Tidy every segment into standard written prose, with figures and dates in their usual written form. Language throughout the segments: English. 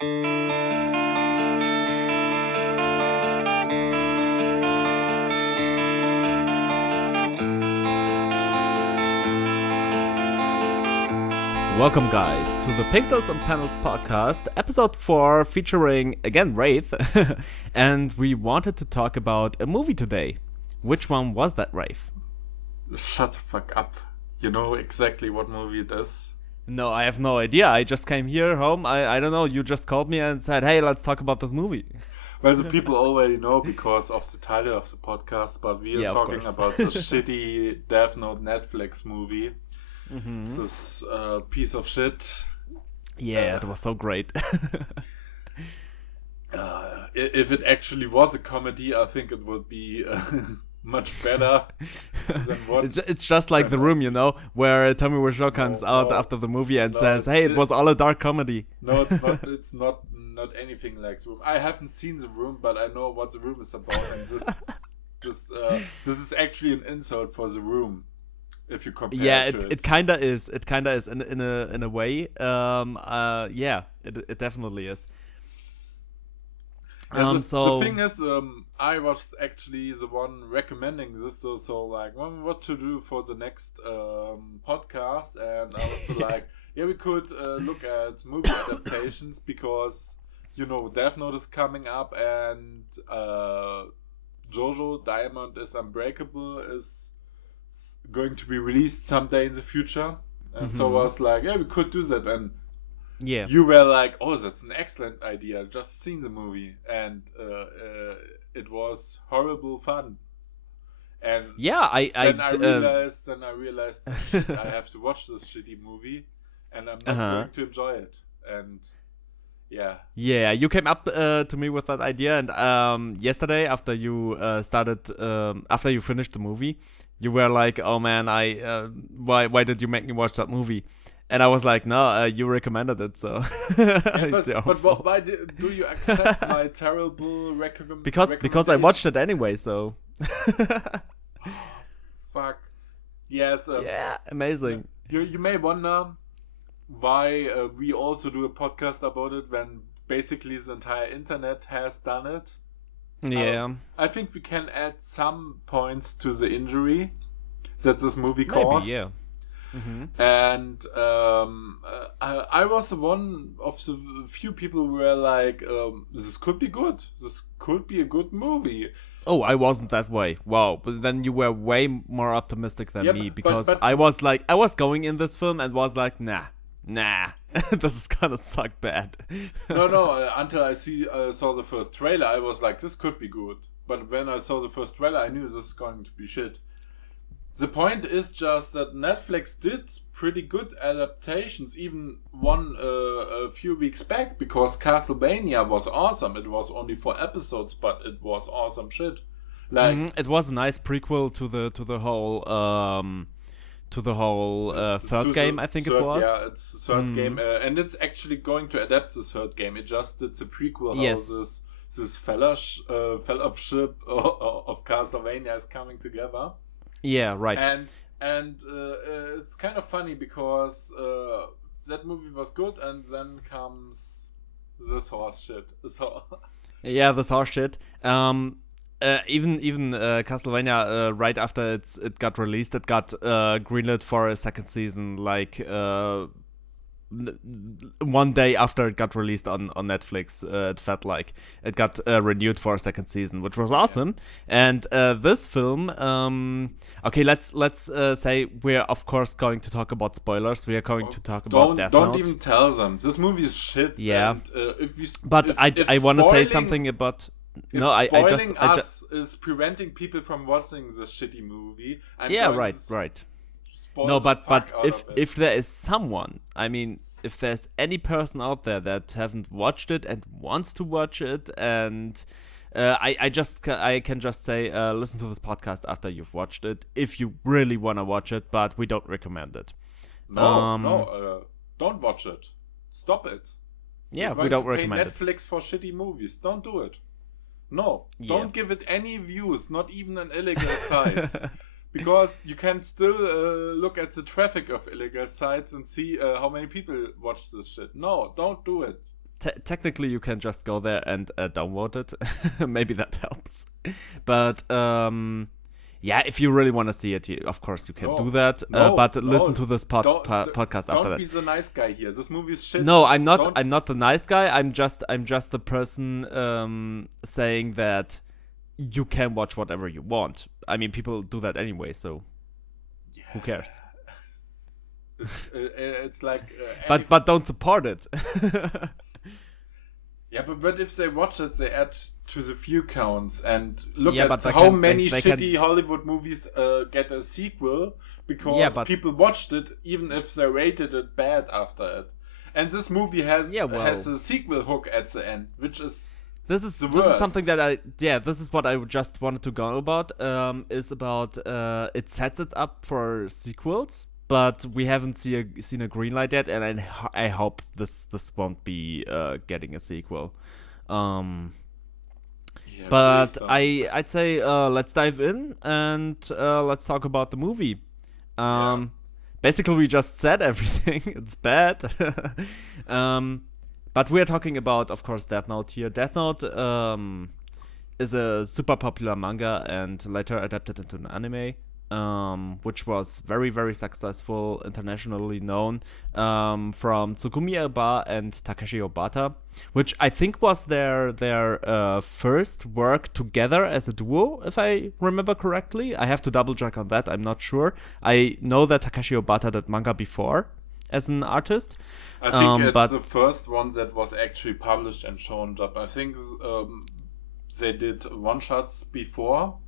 Welcome, guys, to the Pixels and Panels podcast, episode 4, featuring, again, Raith. And we wanted to talk about a movie today. Which one was that, Raith? Shut the fuck up. You know exactly what movie it is. No, I have no idea. I just came here home. I don't know. You just called me and said, hey, let's talk about this movie. Well, the people already know because of the title of the podcast, but we are talking about the shitty Death Note Netflix movie. Mm-hmm. This piece of shit. Yeah, it was so great. If it actually was a comedy, I think it would be much better than what. It's just like The Room, you know, where Tommy Wiseau comes out after the movie and says, "Hey, it was all a dark comedy." No, it's not. It's not anything like The Room. I haven't seen The Room, but I know what The Room is about, and this is actually an insult for The Room. If you compare it to it kinda is. It kinda is in a way. Yeah, it definitely is. The thing is, I was actually the one recommending this, so like, what to do for the next podcast, and I was like, yeah, we could look at movie adaptations because Death Note is coming up, and JoJo Diamond is Unbreakable is going to be released someday in the future, and so I was like, yeah, we could do that, and yeah, you were like, oh, that's an excellent idea, just seen the movie, and it was horrible fun, and yeah, I realized shit, I have to watch this shitty movie, and I'm not going to enjoy it, and yeah, you came up to me with that idea, and yesterday after you after you finished the movie, you were like, oh man, why did you make me watch that movie? And I was like, no, you recommended it, so but why do you accept my terrible recommendation? Because I watched it anyway, so fuck. Yes. Yeah, amazing. You may wonder why we also do a podcast about it when basically the entire internet has done it. Yeah. I think we can add some points to the injury that this movie caused. Maybe, yeah. Mm-hmm. And I was one of the few people who were like, this could be good. This could be a good movie. Oh, I wasn't that way. Wow. But then you were way more optimistic than me, because but I was going in this film and was like, nah. This is gonna suck bad. No, until I saw the first trailer, I was like, this could be good. But when I saw the first trailer, I knew this is going to be shit. The point is just that Netflix did pretty good adaptations, even one a few weeks back, because Castlevania was awesome. It was only 4 episodes, but it was awesome shit. Like it was a nice prequel to the whole third game, I think it was. Yeah, it's the third game, and it's actually going to adapt the third game. It just did the prequel. Yes. How this fellowship of Castlevania is coming together. Yeah, right. And it's kind of funny because that movie was good, and then comes this horse shit. So yeah, this horse shit. Even Castlevania, right after it got released, it got greenlit for a second season, like one day after it got released on Netflix. It felt like it got renewed for a second season, which was awesome. And this film, okay, let's say we're of course going to talk about spoilers. We are going to talk about Death Note. Don't even tell them. This movie is shit. Yeah, and, I want to say something about. No, I just is preventing people from watching this shitty movie. Yeah, right. No, but if there is someone, I mean, if there's any person out there that haven't watched it and wants to watch it, and I can just say listen to this podcast after you've watched it if you really want to watch it, but we don't recommend it. No, don't watch it. Stop it. Yeah, we don't recommend it. Netflix for shitty movies. Don't do it. No, don't give it any views, not even an illegal site. Because you can still look at the traffic of illegal sites and see how many people watch this shit. No, don't do it. technically you can just go there and download it. Maybe that helps. But yeah, if you really want to see it, of course you can do that. But listen to this podcast after that. Don't be the nice guy here. This movie is shit. No, I'm not. I'm not the nice guy. I'm just the person saying that you can watch whatever you want. I mean, people do that anyway, so who cares? It's like. But don't support it. Yeah, but if they watch it, they add to the view counts and look at how many shitty Hollywood movies get a sequel because people watched it, even if they rated it bad after it. And this movie has a sequel hook at the end, which is this is something that this is what I just wanted to go about. Is about it sets it up for sequels. But we haven't seen a green light yet, and I hope this won't be getting a sequel. But I'd say let's dive in and let's talk about the movie. Basically, we just said everything. It's bad. But we're talking about, of course, Death Note here. Death Note is a super popular manga and later adapted into an anime. Which was very, very successful, internationally known, from Tsugumi Eba and Takeshi Obata, which I think was their first work together as a duo, if I remember correctly. I have to double check on that, I'm not sure. I know that Takeshi Obata did manga before as an artist. I think it's the first one that was actually published and shown up. I think they did one-shots before.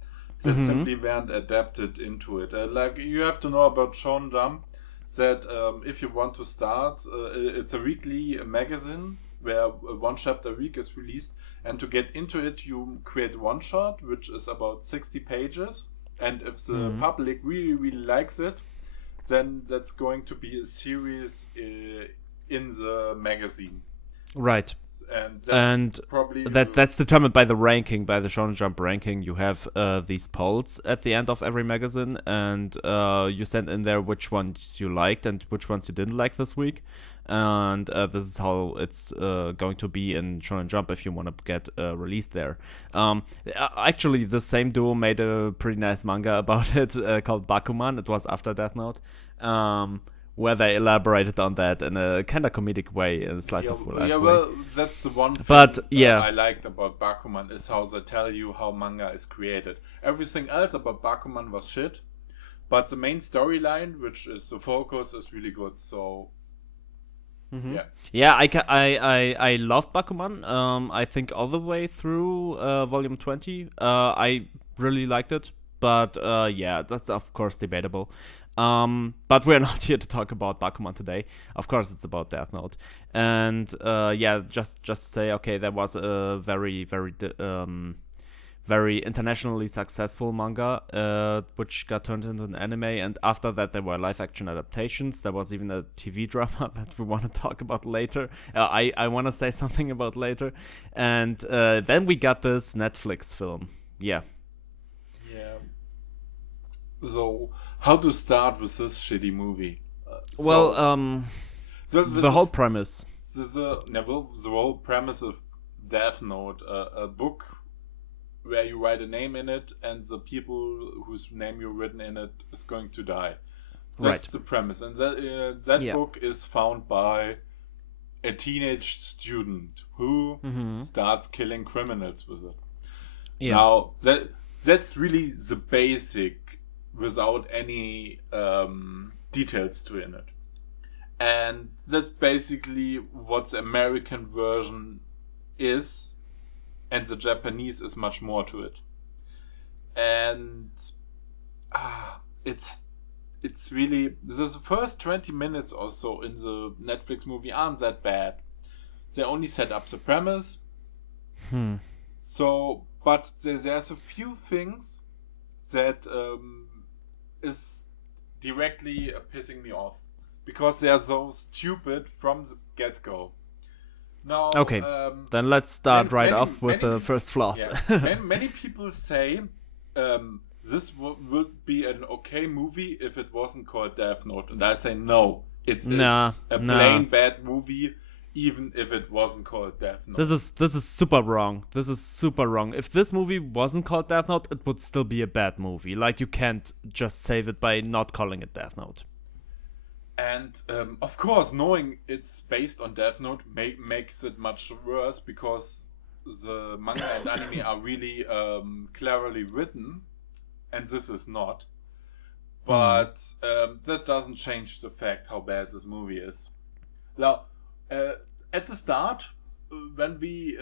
That simply weren't adapted into it. Like, you have to know about Shonen Jump that if you want to start, it's a weekly magazine where one chapter a week is released, and to get into it you create one shot which is about 60 pages, and if the public really, really likes it, then that's going to be a series in the magazine. Right. And probably that's determined by the ranking, by the Shonen Jump ranking. You have these polls at the end of every magazine, and you send in there which ones you liked and which ones you didn't like this week. And this is how it's going to be in Shonen Jump if you want to get released there. Actually, the same duo made a pretty nice manga about it called Bakuman. It was after Death Note. Where they elaborated on that in a kind of comedic way in a slice of life. Yeah, well, that's the one thing I liked about Bakuman is how they tell you how manga is created. Everything else about Bakuman was shit, but the main storyline, which is the focus, is really good. So, I loved Bakuman. I think all the way through volume 20. I really liked it, but that's of course debatable. But we're not here to talk about Bakuman today. Of course, it's about Death Note. And just say, okay, there was a very, very, very internationally successful manga, which got turned into an anime. And after that, there were live-action adaptations. There was even a TV drama that we want to talk about later. I want to say something about later. And then we got this Netflix film. Yeah. So, how to start with this shitty movie? The whole premise. The whole premise of Death Note, a book where you write a name in it, and the people whose name you've written in it is going to die. That's the premise, and that book is found by a teenage student who starts killing criminals with it. Yeah. Now that's really the basic, without any details to in it. And that's basically what the American version is, and the Japanese is much more to it. And it's really, the first 20 minutes or so in the Netflix movie aren't that bad. They only set up the premise. So, but there's a few things that is directly pissing me off because they are so stupid from the get-go. Now, okay, then let's start off with the first flaws. Many people say this would be an okay movie if it wasn't called Death Note, and I say no. It's a plain bad movie, even if it wasn't called Death Note. This is super wrong. This is super wrong. If this movie wasn't called Death Note, it would still be a bad movie. Like, you can't just save it by not calling it Death Note. And of course, knowing it's based on Death Note makes it much worse, because the manga and anime are really cleverly written, and this is not. But that doesn't change the fact how bad this movie is. Now, at the start, when we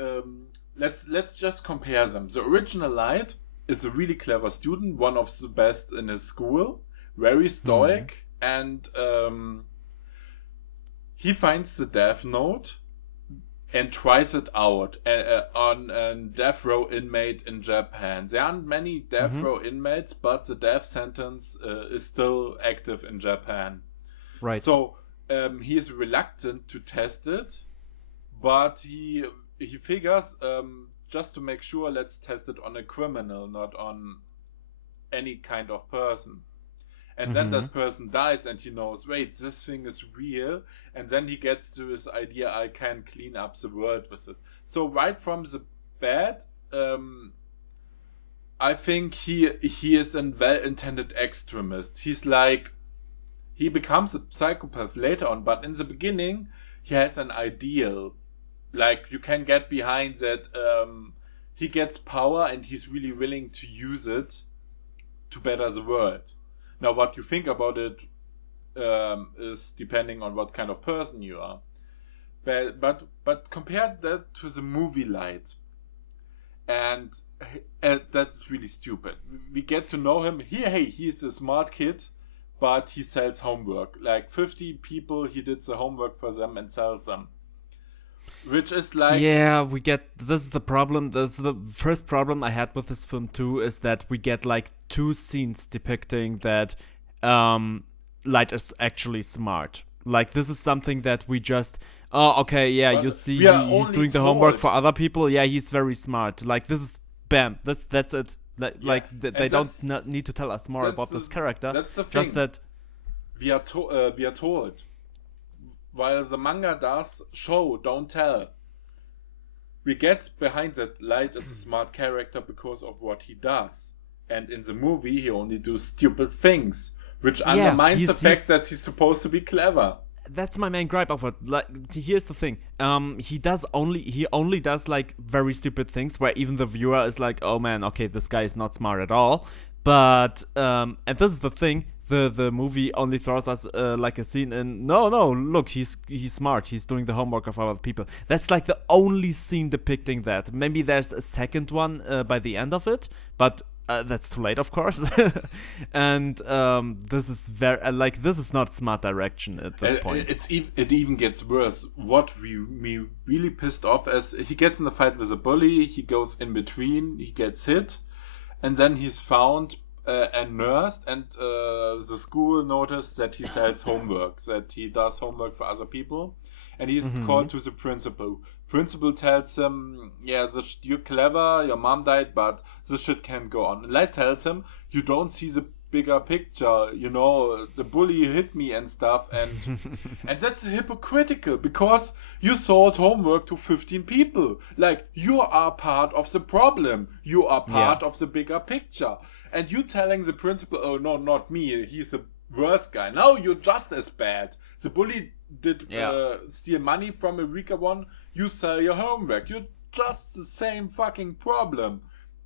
let's just compare them. The original Light is a really clever student, one of the best in his school, very stoic, and he finds the Death Note and tries it out on a death row inmate in Japan. There aren't many death row inmates, but the death sentence is still active in Japan. Right. So he is reluctant to test it, but he figures, just to make sure, let's test it on a criminal, not on any kind of person. And then that person dies, and he knows, wait, this thing is real. And then he gets to his idea, I can clean up the world with it. So right from the bat, I think he is a well-intended extremist. He's like, he becomes a psychopath later on, but in the beginning, he has an ideal. Like, you can get behind that he gets power, and he's really willing to use it to better the world. Now, what you think about it is depending on what kind of person you are. But compare that to the movie Light, and that's really stupid. We get to know him. He's a smart kid, but he sells homework. Like 50 people, he did the homework for them and sells them. Which is like... Yeah, we get... This is the problem. This is the first problem I had with this film too, is that we get like 2 scenes depicting that Light is actually smart. Like, this is something that we just... Oh, okay, yeah, but you see he's doing the homework for other people. Yeah, he's very smart. Like, this is... Bam, that's it. Like, they don't need to tell us more about this character. That's the thing. Just that... We are told... While the manga does show, don't tell. We get behind that Light is a smart character because of what he does. And in the movie, he only does stupid things, which undermines the fact that he's supposed to be clever. That's my main gripe of it. Like, here's the thing. He only does like very stupid things where even the viewer is like, oh man, okay, this guy is not smart at all. But and this is the thing. The movie only throws us like a scene in, no, look, he's smart, he's doing the homework of other people. That's like the only scene depicting that. Maybe there's a second one by the end of it, but that's too late, of course. And this is very this is not smart direction at this point. It even gets worse. What me really pissed off is he gets in a fight with a bully, he goes in between, he gets hit, and then he's found and nursed, and the school noticed that he sells homework, that he does homework for other people, and he's called to the principal. Principal tells him, yeah, you're clever, your mom died, but this shit can't go on. Light tells him, you don't see the bigger picture, you know, the bully hit me and stuff, and and that's hypocritical, because you sold homework to 15 people. Like, you are part of the problem, you are part of the bigger picture. And you telling the principal, oh no, not me, he's the worst guy. No, you're just as bad. The bully did steal money from a weaker one, you sell your homework. You're just the same fucking problem.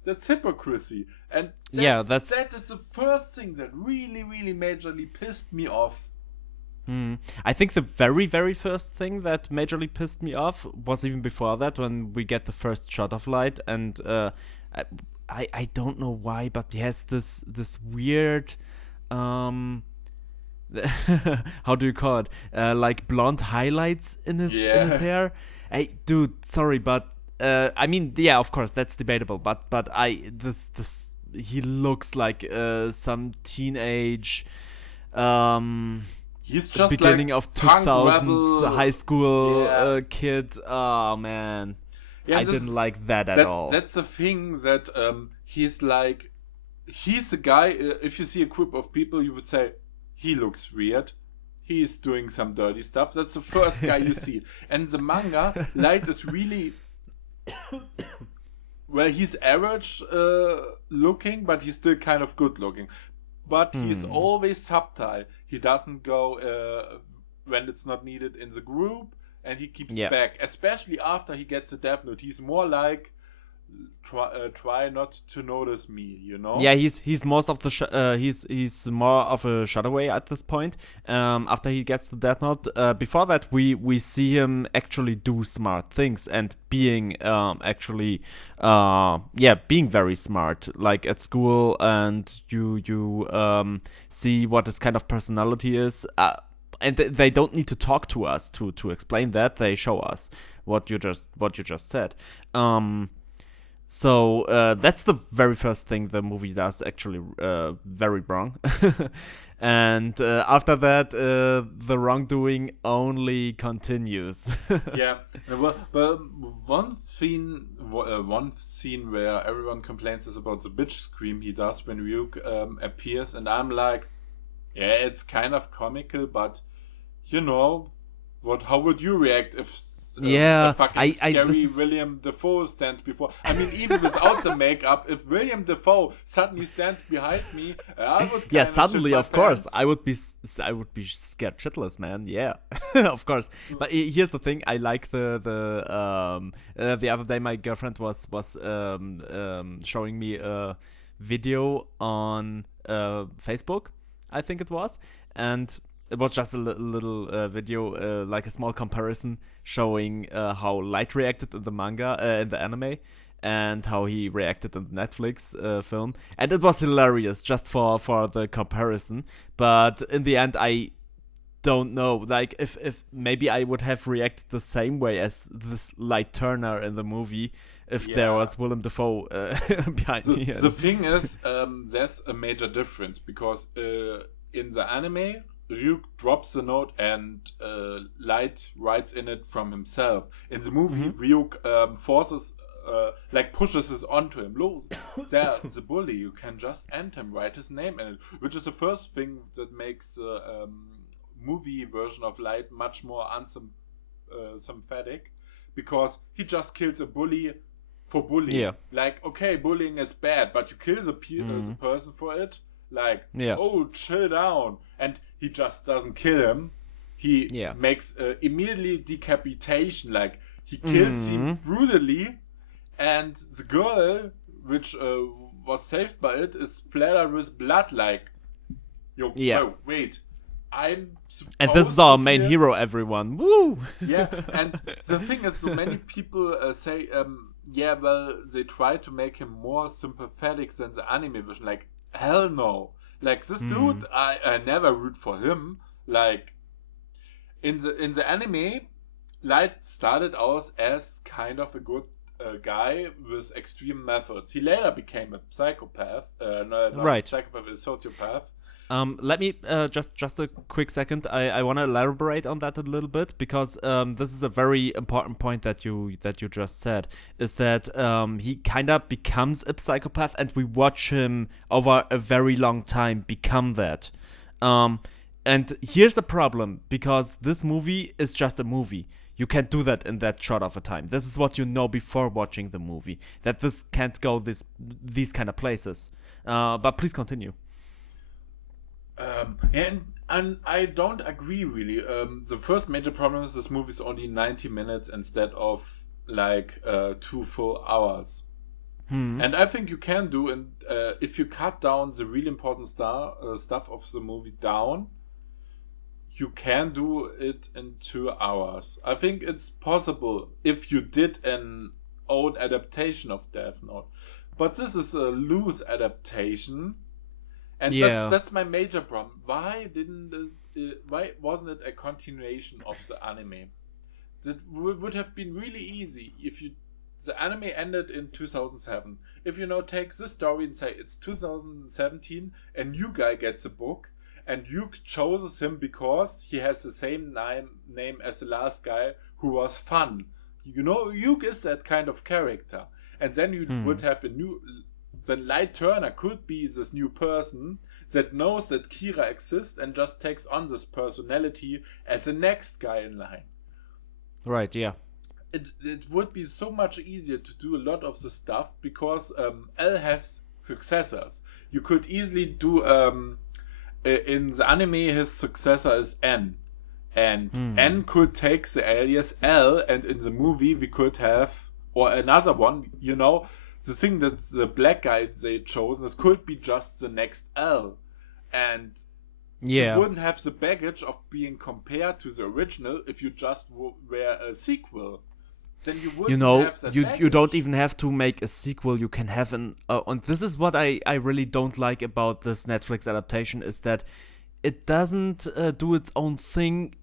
That's hypocrisy. And that is the first thing that really, really majorly pissed me off. I think the very, very first thing that majorly pissed me off was even before that, when we get the first shot of Light, and I don't know why, but he has this weird how do you call it? Like blonde highlights in his hair. Hey, dude, sorry, but I mean, yeah, of course, that's debatable. But this he looks like some teenage he's just beginning like of 2000s high school kid. Oh man. Yeah, I didn't like that at all. That's the thing, that he's a guy, if you see a group of people, you would say, he looks weird. he's doing some dirty stuff. That's the first guy you see. And the manga, Light is really... well, he's average looking, but he's still kind of good looking. But he's always subtle. He doesn't go when it's not needed in the group, and he keeps back. Especially after he gets the Death Note. He's more like, try not to notice me, you know? Yeah, he's most of the he's more of a shutaway at this point. After he gets the Death Note, before that we see him actually do smart things and being actually being very smart, like at school, and you see what his kind of personality is. And they don't need to talk to us to explain that. They show us what you just said. So that's the very first thing the movie does actually very wrong. And after that, the wrongdoing only continues. Yeah, well, one scene where everyone complains is about the bitch scream he does when Ryuk appears, and I'm like, yeah, it's kind of comical, but you know, how would you react if a fucking scary William Dafoe stands before? I mean, even without the makeup, if William Dafoe suddenly stands behind me, I would kind suddenly, of course, pants. I would be scared shitless, man. Yeah, of course. But here's the thing: I like the other day my girlfriend was showing me a video on Facebook, I think it was, and it was just a little video, like a small comparison showing how Light reacted in the manga, in the anime, and how he reacted in the Netflix film. And it was hilarious just for the comparison. But in the end, I don't know. Like, if maybe I would have reacted the same way as this Light Turner in the movie if there was Willem Dafoe behind me. The thing is, there's a major difference because in the anime, Ryuk drops the note and Light writes in it from himself. In the movie, Ryuk forces, pushes this onto him. Look, there's the bully. You can just end him, write his name in it, which is the first thing that makes the movie version of Light much more sympathetic, because he just kills a bully for bullying. Yeah. Like, okay, bullying is bad, but you kill the person for it. Like, oh, chill down. And he just doesn't kill him. He makes immediately decapitation. Like, he kills him brutally. And the girl, which was saved by it, is splattered with blood. Like, oh, wait. I'm supposed and this is our main hero, everyone. Woo! Yeah, and the thing is, so many people say, well, they try to make him more sympathetic than the anime version. Like, hell no. Like, this dude, I never root for him. Like, in the anime, Light started out as kind of a good guy with extreme methods. He later became a psychopath. Not a psychopath, a sociopath. Let me just a quick second. I want to elaborate on that a little bit, because this is a very important point that you just said, is that he kind of becomes a psychopath, and we watch him over a very long time become that. And here's the problem, because this movie is just a movie. You can't do that in that short of a time. This is what you know before watching the movie, that this can't go these kind of places. But please continue. And I don't agree really. The first major problem is this movie is only 90 minutes instead of like 2 full hours. And I think you can do, and if you cut down the really important stuff of the movie down, you can do it in 2 hours. I think it's possible if you did an own adaptation of Death Note. But this is a loose adaptation. And that's my major problem. Why wasn't it a continuation of the anime? That would have been really easy if the anime ended in 2007. If you now take this story and say it's 2017, a new guy gets a book, and Ryuk chooses him because he has the same name as the last guy who was fun. You know, Ryuk is that kind of character. And then you would have a new then Light Turner could be this new person that knows that Kira exists and just takes on this personality as the next guy in line. Right, yeah. It would be so much easier to do a lot of the stuff because L has successors. You could easily do in the anime his successor is N, and N could take the alias L, and in the movie we could have or another one. You know, the thing that the black guy they chosen, this could be just the next L, and you wouldn't have the baggage of being compared to the original if you just were a sequel. Then you wouldn't have that baggage. You don't even have to make a sequel. You can have an and this is what I really don't like about this Netflix adaptation, is that it doesn't do its own thing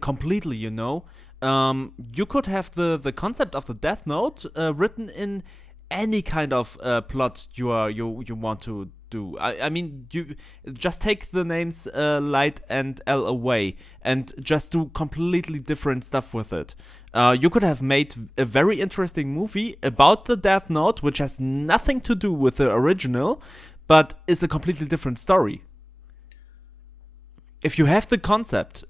completely, you know. You could have the concept of the Death Note written in any kind of plot you want to do. I mean, you just take the names Light and L away and just do completely different stuff with it. You could have made a very interesting movie about the Death Note, which has nothing to do with the original, but is a completely different story. If you have the concept,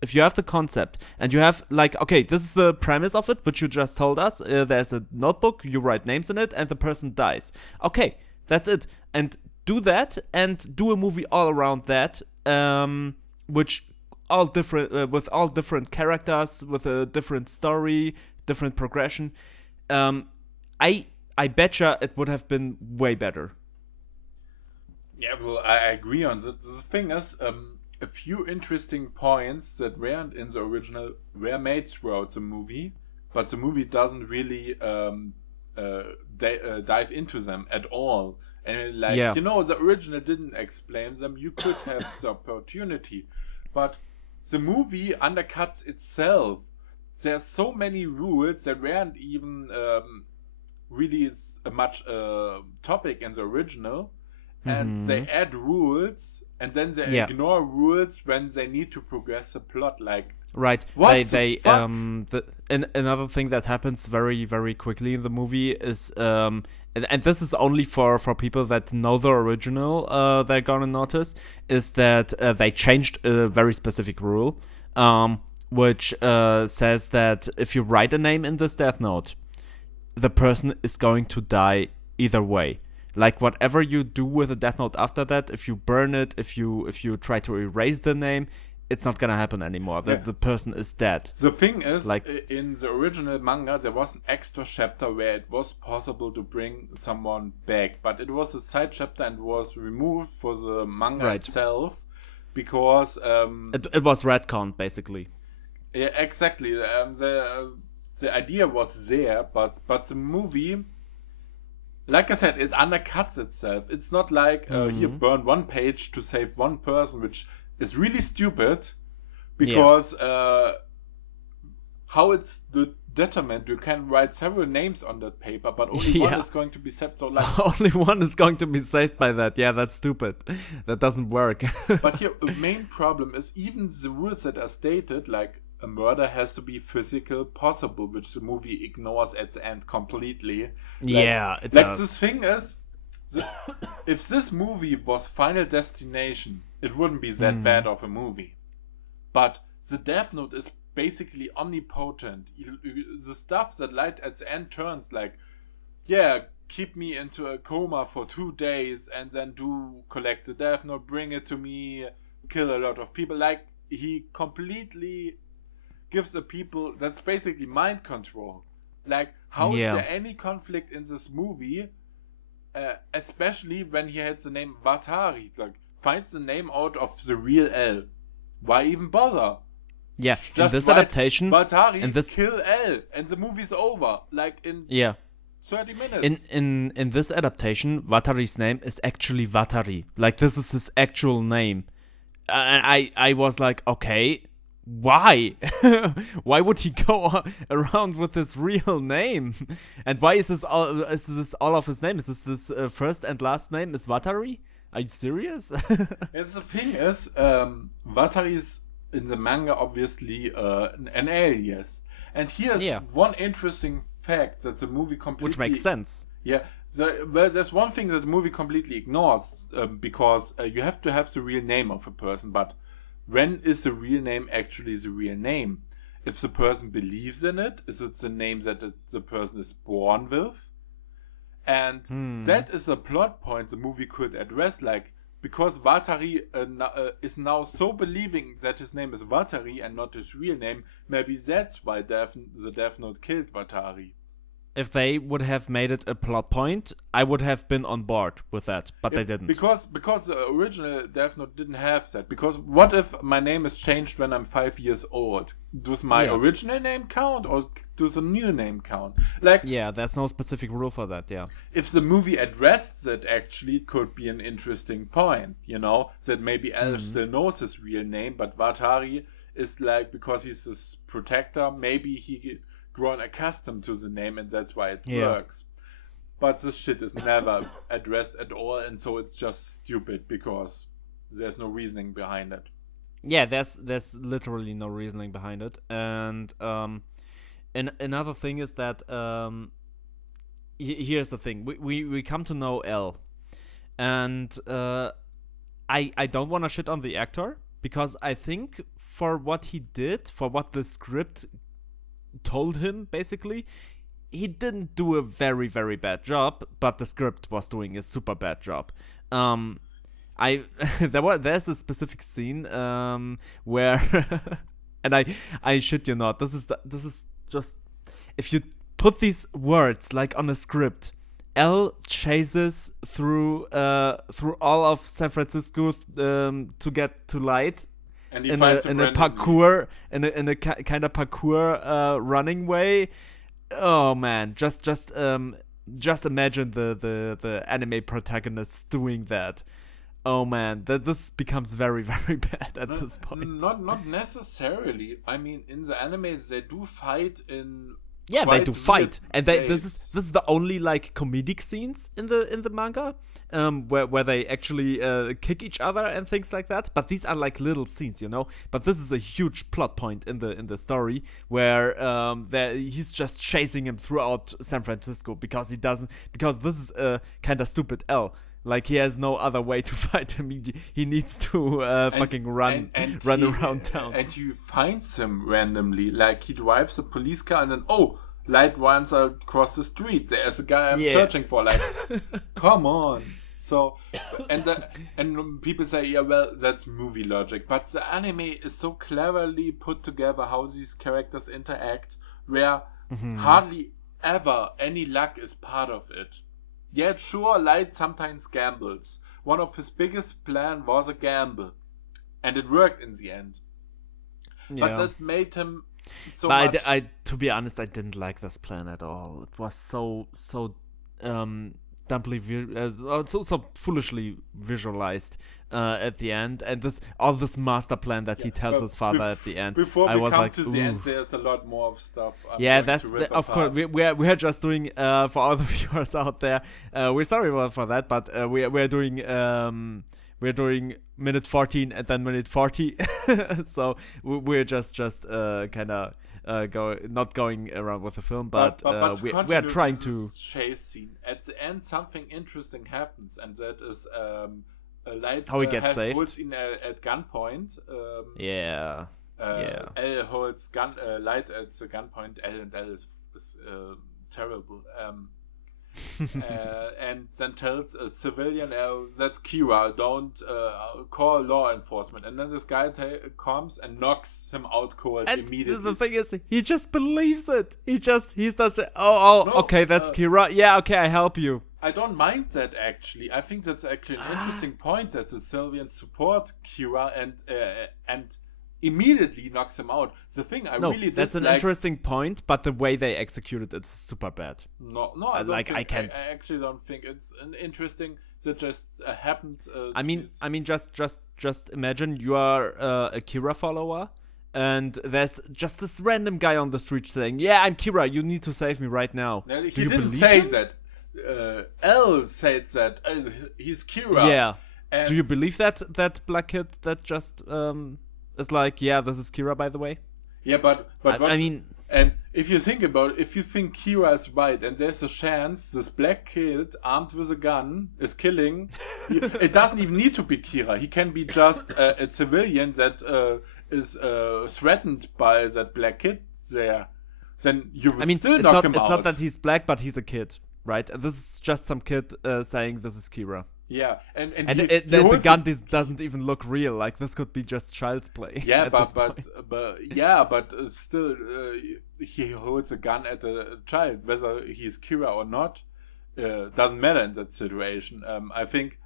and you have, like, okay, this is the premise of it, which you just told us, there's a notebook, you write names in it, and the person dies. Okay, that's it. And do that, and do a movie all around that, which all different, with all different characters, with a different story, different progression. I betcha it would have been way better. Yeah, well, I agree on that. The thing is, a few interesting points that weren't in the original were made throughout the movie, but the movie doesn't really dive into them at all. And you know, the original didn't explain them. You could have the opportunity, but the movie undercuts itself. There's so many rules that weren't even really much topic in the original. And they add rules, and then they ignore rules when they need to progress the plot. Like, right, what they another thing that happens very, very quickly in the movie is and this is only for people that know the original. They're gonna notice is that they changed a very specific rule, which says that if you write a name in this Death Note, the person is going to die either way. Like, whatever you do with a Death Note after that, if you burn it, if you try to erase the name, it's not gonna happen anymore. The person is dead. The thing is, like, in the original manga, there was an extra chapter where it was possible to bring someone back, but it was a side chapter and was removed for the manga itself because it was retcon, basically. Yeah, exactly. The idea was there, but the movie, like I said, it undercuts itself. It's not like here, burn one page to save one person, which is really stupid, because how it's the detriment, you can write several names on that paper, but only one is going to be saved. So, like, only one is going to be saved by that. Yeah, that's stupid. That doesn't work. But here, the main problem is even the rules that are stated, like a murder has to be physical possible, which the movie ignores at the end completely. It like does. This thing is, if this movie was Final Destination, it wouldn't be that bad of a movie. But the Death Note is basically omnipotent. The stuff that Light at the end turns like, keep me into a coma for 2 days and then collect the Death Note, bring it to me, kill a lot of people. Like, he completely gives the people, that's basically mind control. Like, how is there any conflict in this movie? Especially when he had the name Watari. Like, finds the name out of the real L. Why even bother? Yeah, just in this adaptation, Watari, kill L, and the movie's over. Like, in 30 minutes. In this adaptation, Watari's name is actually Watari. Like, this is his actual name. And I was like, okay, why? Why would he go around with his real name? And why is this all of his name? Is this first and last name is Watari? Are you serious? Yes, the thing is, Watari's in the manga obviously an alias. And here's one interesting fact that the movie completely... Which makes sense. Yeah, well, there's one thing that the movie completely ignores, because you have to have the real name of a person, but when is the real name actually the real name? If the person believes in it, is it the name that the person is born with? And that is a plot point the movie could address, like, because Vatari is now so believing that his name is Vatari and not his real name, maybe that's why the Death Note killed Vatari. If they would have made it a plot point, I would have been on board with that, but they didn't. Because the original Death Note didn't have that. Because what if my name is changed when I'm 5 years old? Does my original name count, or does a new name count? Like, yeah, there's no specific rule for that. Yeah. If the movie addressed that, actually, it could be an interesting point. That maybe Elf still knows his real name, but Vatari is like, because he's this protector, maybe he grown accustomed to the name, and that's why it works. But this shit is never addressed at all, and so it's just stupid because there's no reasoning behind it. Yeah, there's literally no reasoning behind it, and another thing is that here's the thing: we come to know L, and I don't want to shit on the actor, because I think for what he did, for what the script told him, basically, he didn't do a very, very bad job, but the script was doing a super bad job. There's a specific scene where and I shit you not, this is just, if you put these words like on a script, L chases through all of San Francisco to get to light, and he in a parkour, in a kind of parkour running way. Oh man, just imagine the anime protagonists doing that. Oh man, this becomes very, very bad at this point. Not necessarily. I mean, in the anime they do fight in. Yeah, they do fight, and this is the only like comedic scenes in the manga, where they actually kick each other and things like that. But these are like little scenes, But this is a huge plot point in the story where he's just chasing him throughout San Francisco because this is a kind of stupid L. Like, he has no other way to fight him. He needs to fucking run around town. And he finds him randomly. Like, he drives a police car and then, light runs across the street. There's a guy I'm searching for. Like, come on. So, and people say, yeah, well, that's movie logic. But the anime is so cleverly put together how these characters interact, where hardly ever any luck is part of it. Yeah, sure, Light sometimes gambles. One of his biggest plans was a gamble. And it worked in the end. Yeah. But that made him so much... to be honest, I didn't like this plan at all. It was so dumply, so foolishly visualized at the end. And all this master plan that he tells his father at the end. Before we come to the end, there's a lot more of stuff. Of course. We're just doing, for all the viewers out there, we're sorry for that, but we're doing minute 14 and then minute 40. So we're just kind of not going around with the film, but we are trying to chase scene. At the end, something interesting happens, and that is Light how he gets saved. Holds in at gunpoint. L holds Light at the gunpoint. L is terrible. And then tells a civilian, that's Kira, don't call law enforcement. And then this guy comes and knocks him out cold immediately. The thing is, he just believes it. He's just, okay, that's Kira. Yeah, okay, I help you. I don't mind that, actually. I think that's actually an interesting point, that the civilians support Kira and immediately knocks him out. The thing I really dislike... that's an interesting point, but the way they executed it's super bad. No, I can't. I actually don't think it's an interesting... That just happened. I mean, just imagine you are a Kira follower, and there's just this random guy on the street saying, "Yeah, I'm Kira. You need to save me right now." He didn't say that. L said that he's Kira. Yeah. And do you believe that black kid that just is like, yeah, this is Kira, by the way? Yeah, but I mean, And if you think about it, if you think Kira is right, and there's a chance this black kid armed with a gun is killing, it doesn't even need to be Kira. He can be just a civilian that is threatened by that black kid there. Then you would still knock him out. It's not that he's black, but he's a kid, right? This is just some kid saying this is Kira. Yeah, and the gun doesn't even look real. Like, this could be just child's play. Yeah, but still, he holds a gun at a child. Whether he's Kira or not, doesn't matter in that situation. I think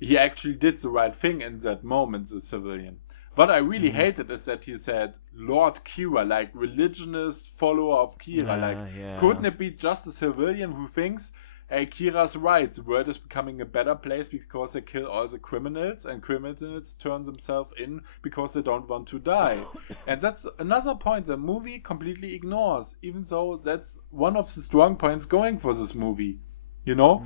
he actually did the right thing in that moment, the civilian. What I really hated is that he said Lord Kira, like religionist follower of Kira. Couldn't it be just a civilian who thinks, hey, Kira's right, the world is becoming a better place because they kill all the criminals, and criminals turn themselves in because they don't want to die. And that's another point the movie completely ignores, even though that's one of the strong points going for this movie. You know?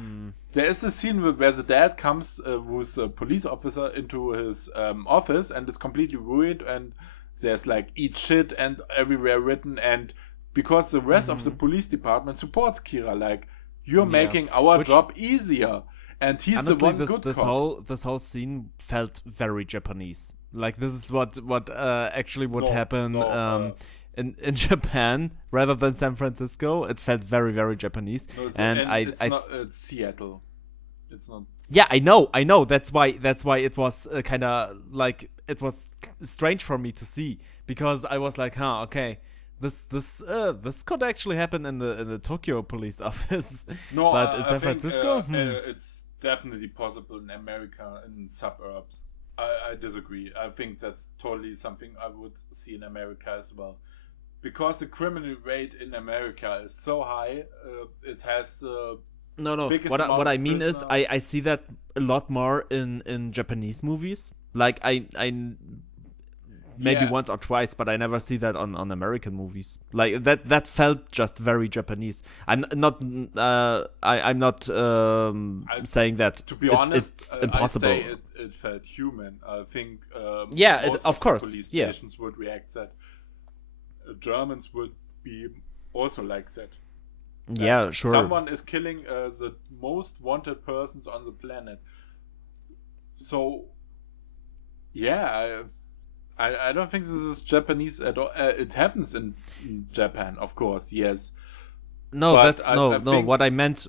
There is a scene where the dad comes with a police officer into his office, and it's completely ruined, and there's like eat shit and everywhere written, and because the rest of the police department supports Kira, like, you're making our job easier, and he's honestly, the one good cop. This whole scene felt very Japanese. Like, this is what actually would happen in Japan rather than San Francisco. It felt very, very Japanese. It's Seattle. It's not. Yeah, I know. That's why it was kind of like, it was strange for me to see, because I was like, okay. This could actually happen in the Tokyo police office, no, but in San Francisco, it's definitely possible in America, in suburbs. I disagree. I think that's totally something I would see in America as well, because the criminal rate in America is so high. It has no. What I mean is, I see that a lot more in Japanese movies. Like, I maybe once or twice, but I never see that on American movies. Like, that felt just very Japanese. I'm not saying that. To be honest, it's impossible. I say it felt human. I think of course, police stations would react that. Germans would be also like that. Yeah, sure. Someone is killing the most wanted persons on the planet. So, yeah, I don't think this is Japanese at all. It happens in Japan, of course, yes. No, but no. What I meant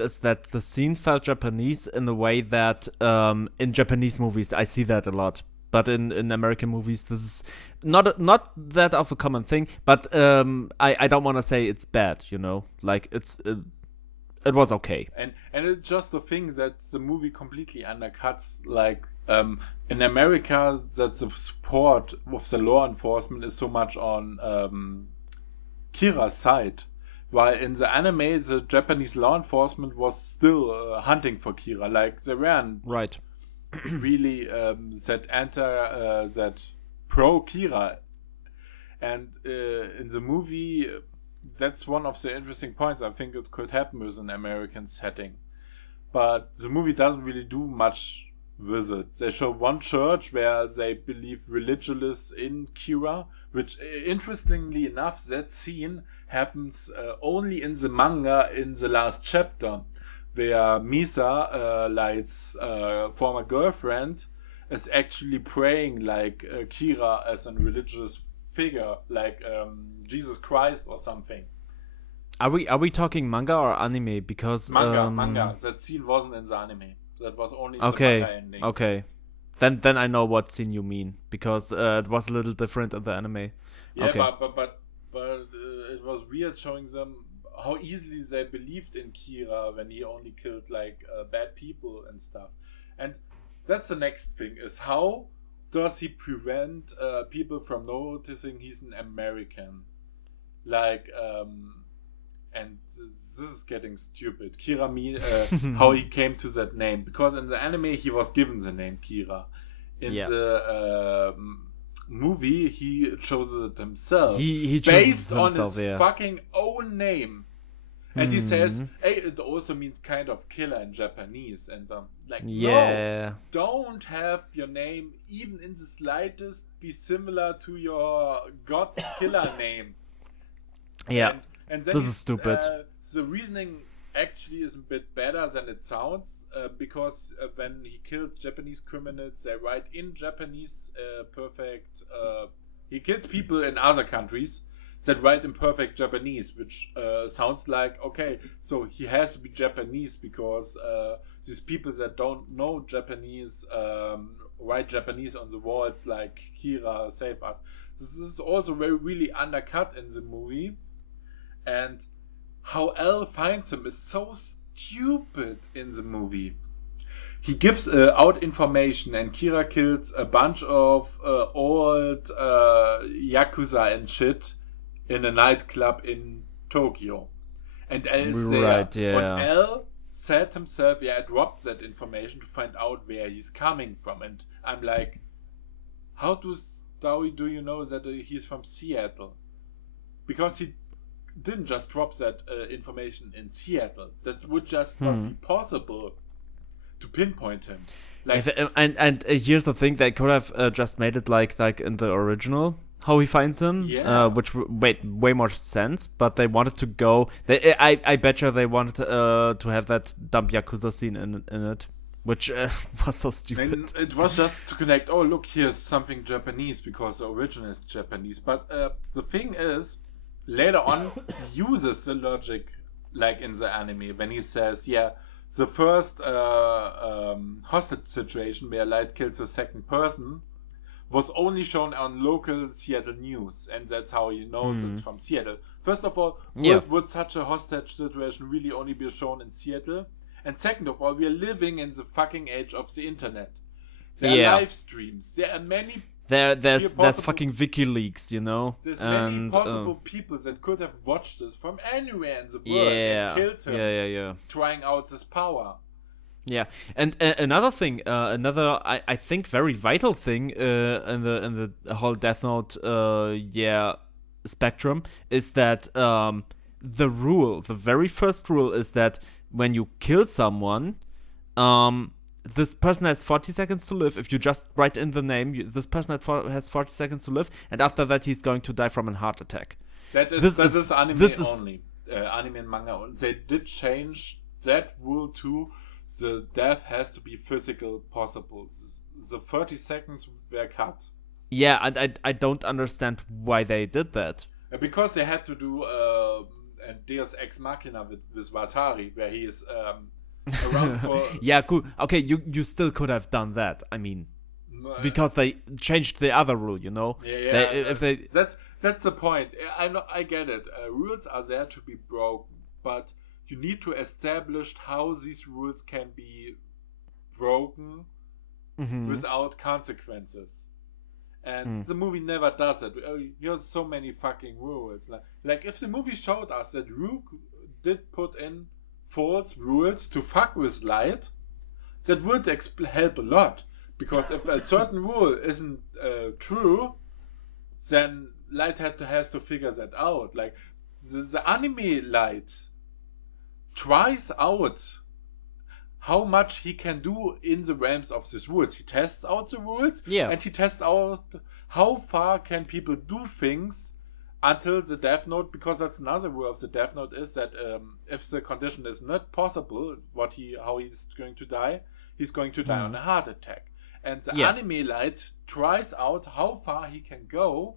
is that the scene felt Japanese in the way that in Japanese movies I see that a lot. But in American movies, this is not that of a common thing. But I don't want to say it's bad, you know. Like, it was okay. And it's just the thing that the movie completely undercuts, like, in America, that the support of the law enforcement is so much on Kira's side, while in the anime, the Japanese law enforcement was still hunting for Kira. Like, they weren't really that pro Kira. And in the movie, that's one of the interesting points. I think it could happen with an American setting, but the movie doesn't really do much with it. They show one church where they believe religionists in Kira, which, interestingly enough, that scene happens only in the manga in the last chapter, where Misa, Light's former girlfriend, is actually praying like Kira as a religious figure, like Jesus Christ or something. Are we talking manga or anime? Because manga. That scene wasn't in the anime. That was only the manga ending. Okay. Then I know what scene you mean, because it was a little different in the anime. Yeah, okay. but it was weird showing them how easily they believed in Kira when he only killed like bad people and stuff. And that's the next thing, is how does he prevent people from noticing he's an American? Like, and this is getting stupid. How he came to that name. Because in the anime, he was given the name Kira. In the movie, he chose it himself. He based on his fucking own name. And he says, hey, it also means kind of killer in Japanese. And I'm like, no, don't have your name, even in the slightest, be similar to your god killer name. Yeah, And then this is stupid. the reasoning actually is a bit better than it sounds, because when he killed Japanese criminals, they write in Japanese perfect. He kills people in other countries that write in perfect Japanese, which sounds like, okay, so he has to be Japanese because these people that don't know Japanese write Japanese on the walls like Kira, save us. This is also very really undercut in the movie, and how L finds him is so stupid in the movie. He gives out information, and Kira kills a bunch of old yakuza and shit in a nightclub in Tokyo. And L is there. Right, And yeah. L said himself, yeah, I dropped that information to find out where he's coming from. And I'm like, how do you know that he's from Seattle? Because he didn't just drop that information in Seattle. That would just not be possible to pinpoint him. Like, And here's the thing: they could have just made it like in the original how he finds him, yeah, which made way more sense. But they wanted to go. I bet you they wanted to have that dumb yakuza scene in it, which was so stupid. and it was just to connect. Oh, look, here's something Japanese because the original is Japanese. But the thing is, later on, he uses the logic like in the anime when he says, yeah, the first hostage situation where Light kills the second person was only shown on local Seattle news, and that's how he knows it's from Seattle. First of all, would such a hostage situation really only be shown in Seattle? And second of all, we are living in the fucking age of the internet. There are live streams. There are many. There's fucking WikiLeaks, you know. There's many possible people that could have watched this from anywhere in the world and killed him. Trying out this power. Yeah, and another thing, I think very vital thing in the whole Death Note spectrum is that the very first rule is that when you kill someone, this person has 40 seconds to live. If you just write in the name, this person has 40 seconds to live, and after that he's going to die from a heart attack. That is anime only. Anime and manga. They did change that rule too. The death has to be physical possible. The 30 seconds were cut. Yeah, and I don't understand why they did that. Because they had to do a Deus Ex Machina with Watari, where he is around for... Yeah, cool. Okay, you still could have done that. I mean, because they changed the other rule, you know? Yeah. That's the point. I get it. Rules are there to be broken, but you need to establish how these rules can be broken without consequences. And the movie never does it. Here's so many fucking rules. Like if the movie showed us that Rook did put in false rules to fuck with Light, that would help a lot. Because if a certain rule isn't true, then Light has to figure that out. Like the anime Light tries out how much he can do in the realms of these rules. He tests out the rules, and he tests out how far can people do things until the Death Note, because that's another rule of the Death Note is that if the condition is not possible, how he's going to die, he's going to die on a heart attack. And the anime Light tries out how far he can go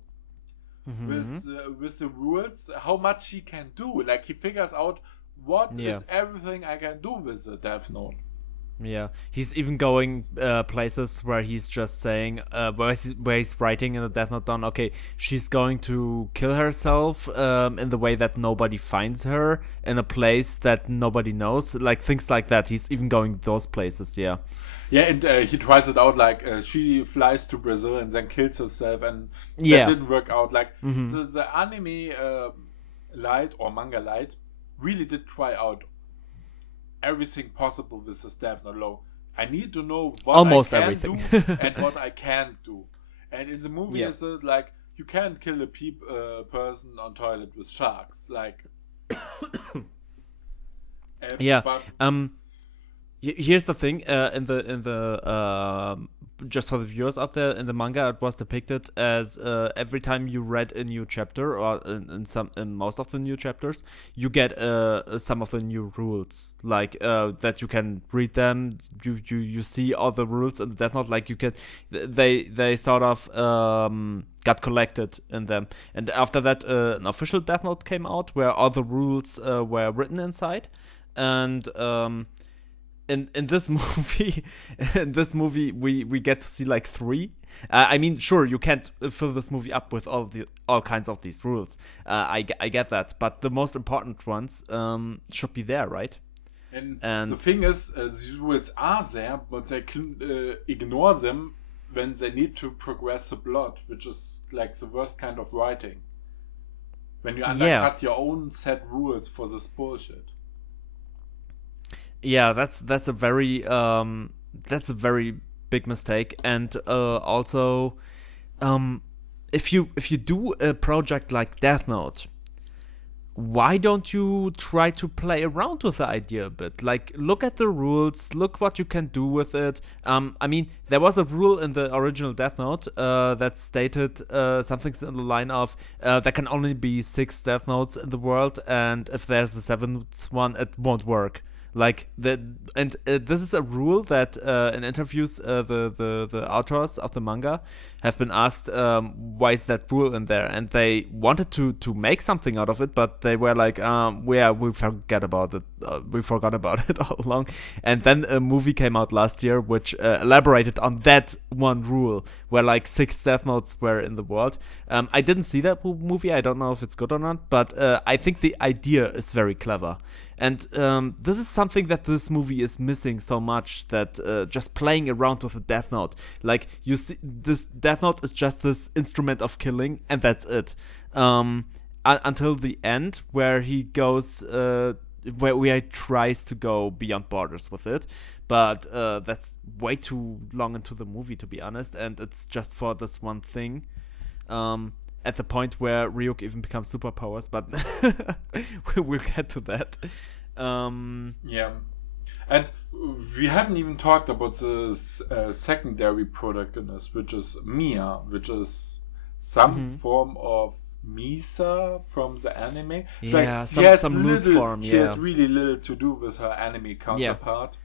with the rules, how much he can do. Like he figures out what is everything I can do with the Death Note. Yeah, he's even going places where he's just saying, where he's writing in the Death Note down, okay, she's going to kill herself in the way that nobody finds her, in a place that nobody knows, like things like that. He's even going those places, yeah. Yeah, and he tries it out, like she flies to Brazil and then kills herself, and that didn't work out. Like the anime Light or manga Light really did try out everything possible with this Death Note. Low. I need to know what almost I can everything do and what I can't do. And in the movie, it's like you can't kill a person on toilet with sharks. Like, Here's the thing. In the just for the viewers out there, in the manga, it was depicted as every time you read a new chapter, or in most of the new chapters, you get some of the new rules, like that you can read them. You see all the rules in the Death Note, like you can. They sort of got collected in them, and after that, an official Death Note came out where all the rules were written inside, and in this movie we get to see like three. I mean, sure, you can't fill this movie up with all kinds of these rules. I get that, but the most important ones should be there, right? And the thing is, these rules are there, but they can ignore them when they need to progress the plot, which is like the worst kind of writing. When you undercut your own set rules for this bullshit. Yeah, that's a very big mistake. And also, if you do a project like Death Note, why don't you try to play around with the idea a bit? Like, look at the rules, look what you can do with it. I mean, there was a rule in the original Death Note that stated something in the line of there can only be 6 Death Notes in the world, and if there's a 7th one, it won't work. Like this is a rule that in interviews the authors of the manga have been asked why is that rule in there, and they wanted to make something out of it, but they were like, we forgot about it. We forgot about it all along. And then a movie came out last year which elaborated on that one rule, where like 6 Death Notes were in the world. I didn't see that movie. I don't know if it's good or not, but I think the idea is very clever. And this is something that this movie is missing so much, that just playing around with the Death Note. Like, you see, this Death Note is just this instrument of killing, and that's it. Until the end, where he goes, where he tries to go beyond borders with it. But that's way too long into the movie, to be honest, and it's just for this one thing. At the point where Ryuk even becomes superpowers, but we'll get to that. Yeah. And we haven't even talked about the secondary protagonist, which is Mia, which is some form of Misa from the anime. Yeah, like, some loose form, She has really little to do with her anime counterpart.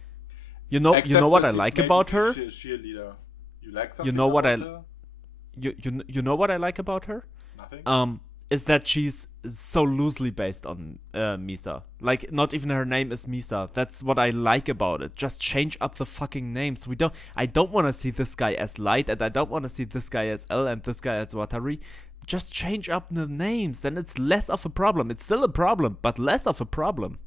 You know what I like about her? Cheerleader. You like something You know what about her? You know what I like about her? Nothing. Is that she's so loosely based on Misa. Like, not even her name is Misa. That's what I like about it. Just change up the fucking names. I don't want to see this guy as Light, and I don't want to see this guy as L, and this guy as Watari. Just change up the names, then it's less of a problem. It's still a problem, but less of a problem.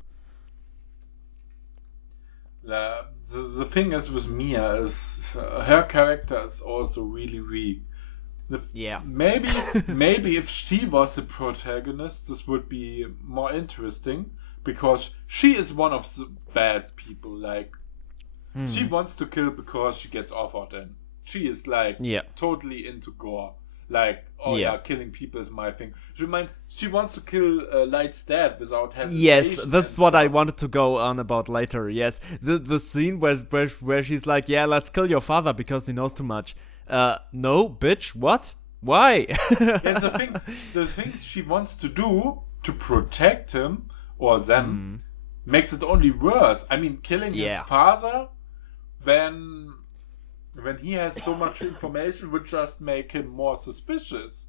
The thing is with Mia is her character is also really weak. Maybe if she was the protagonist, this would be more interesting, because she is one of the bad people. Like, she wants to kill because she gets offered, and she is like totally into gore. Like, killing people is my thing. She wants to kill Light's dad without hesitation. Yes, that's what I wanted to go on about later. Yes, the scene where she's like, yeah, let's kill your father because he knows too much. No, bitch, what? Why? And the things she wants to do to protect him or them makes it only worse. I mean, killing his father when he has so much information would just make him more suspicious.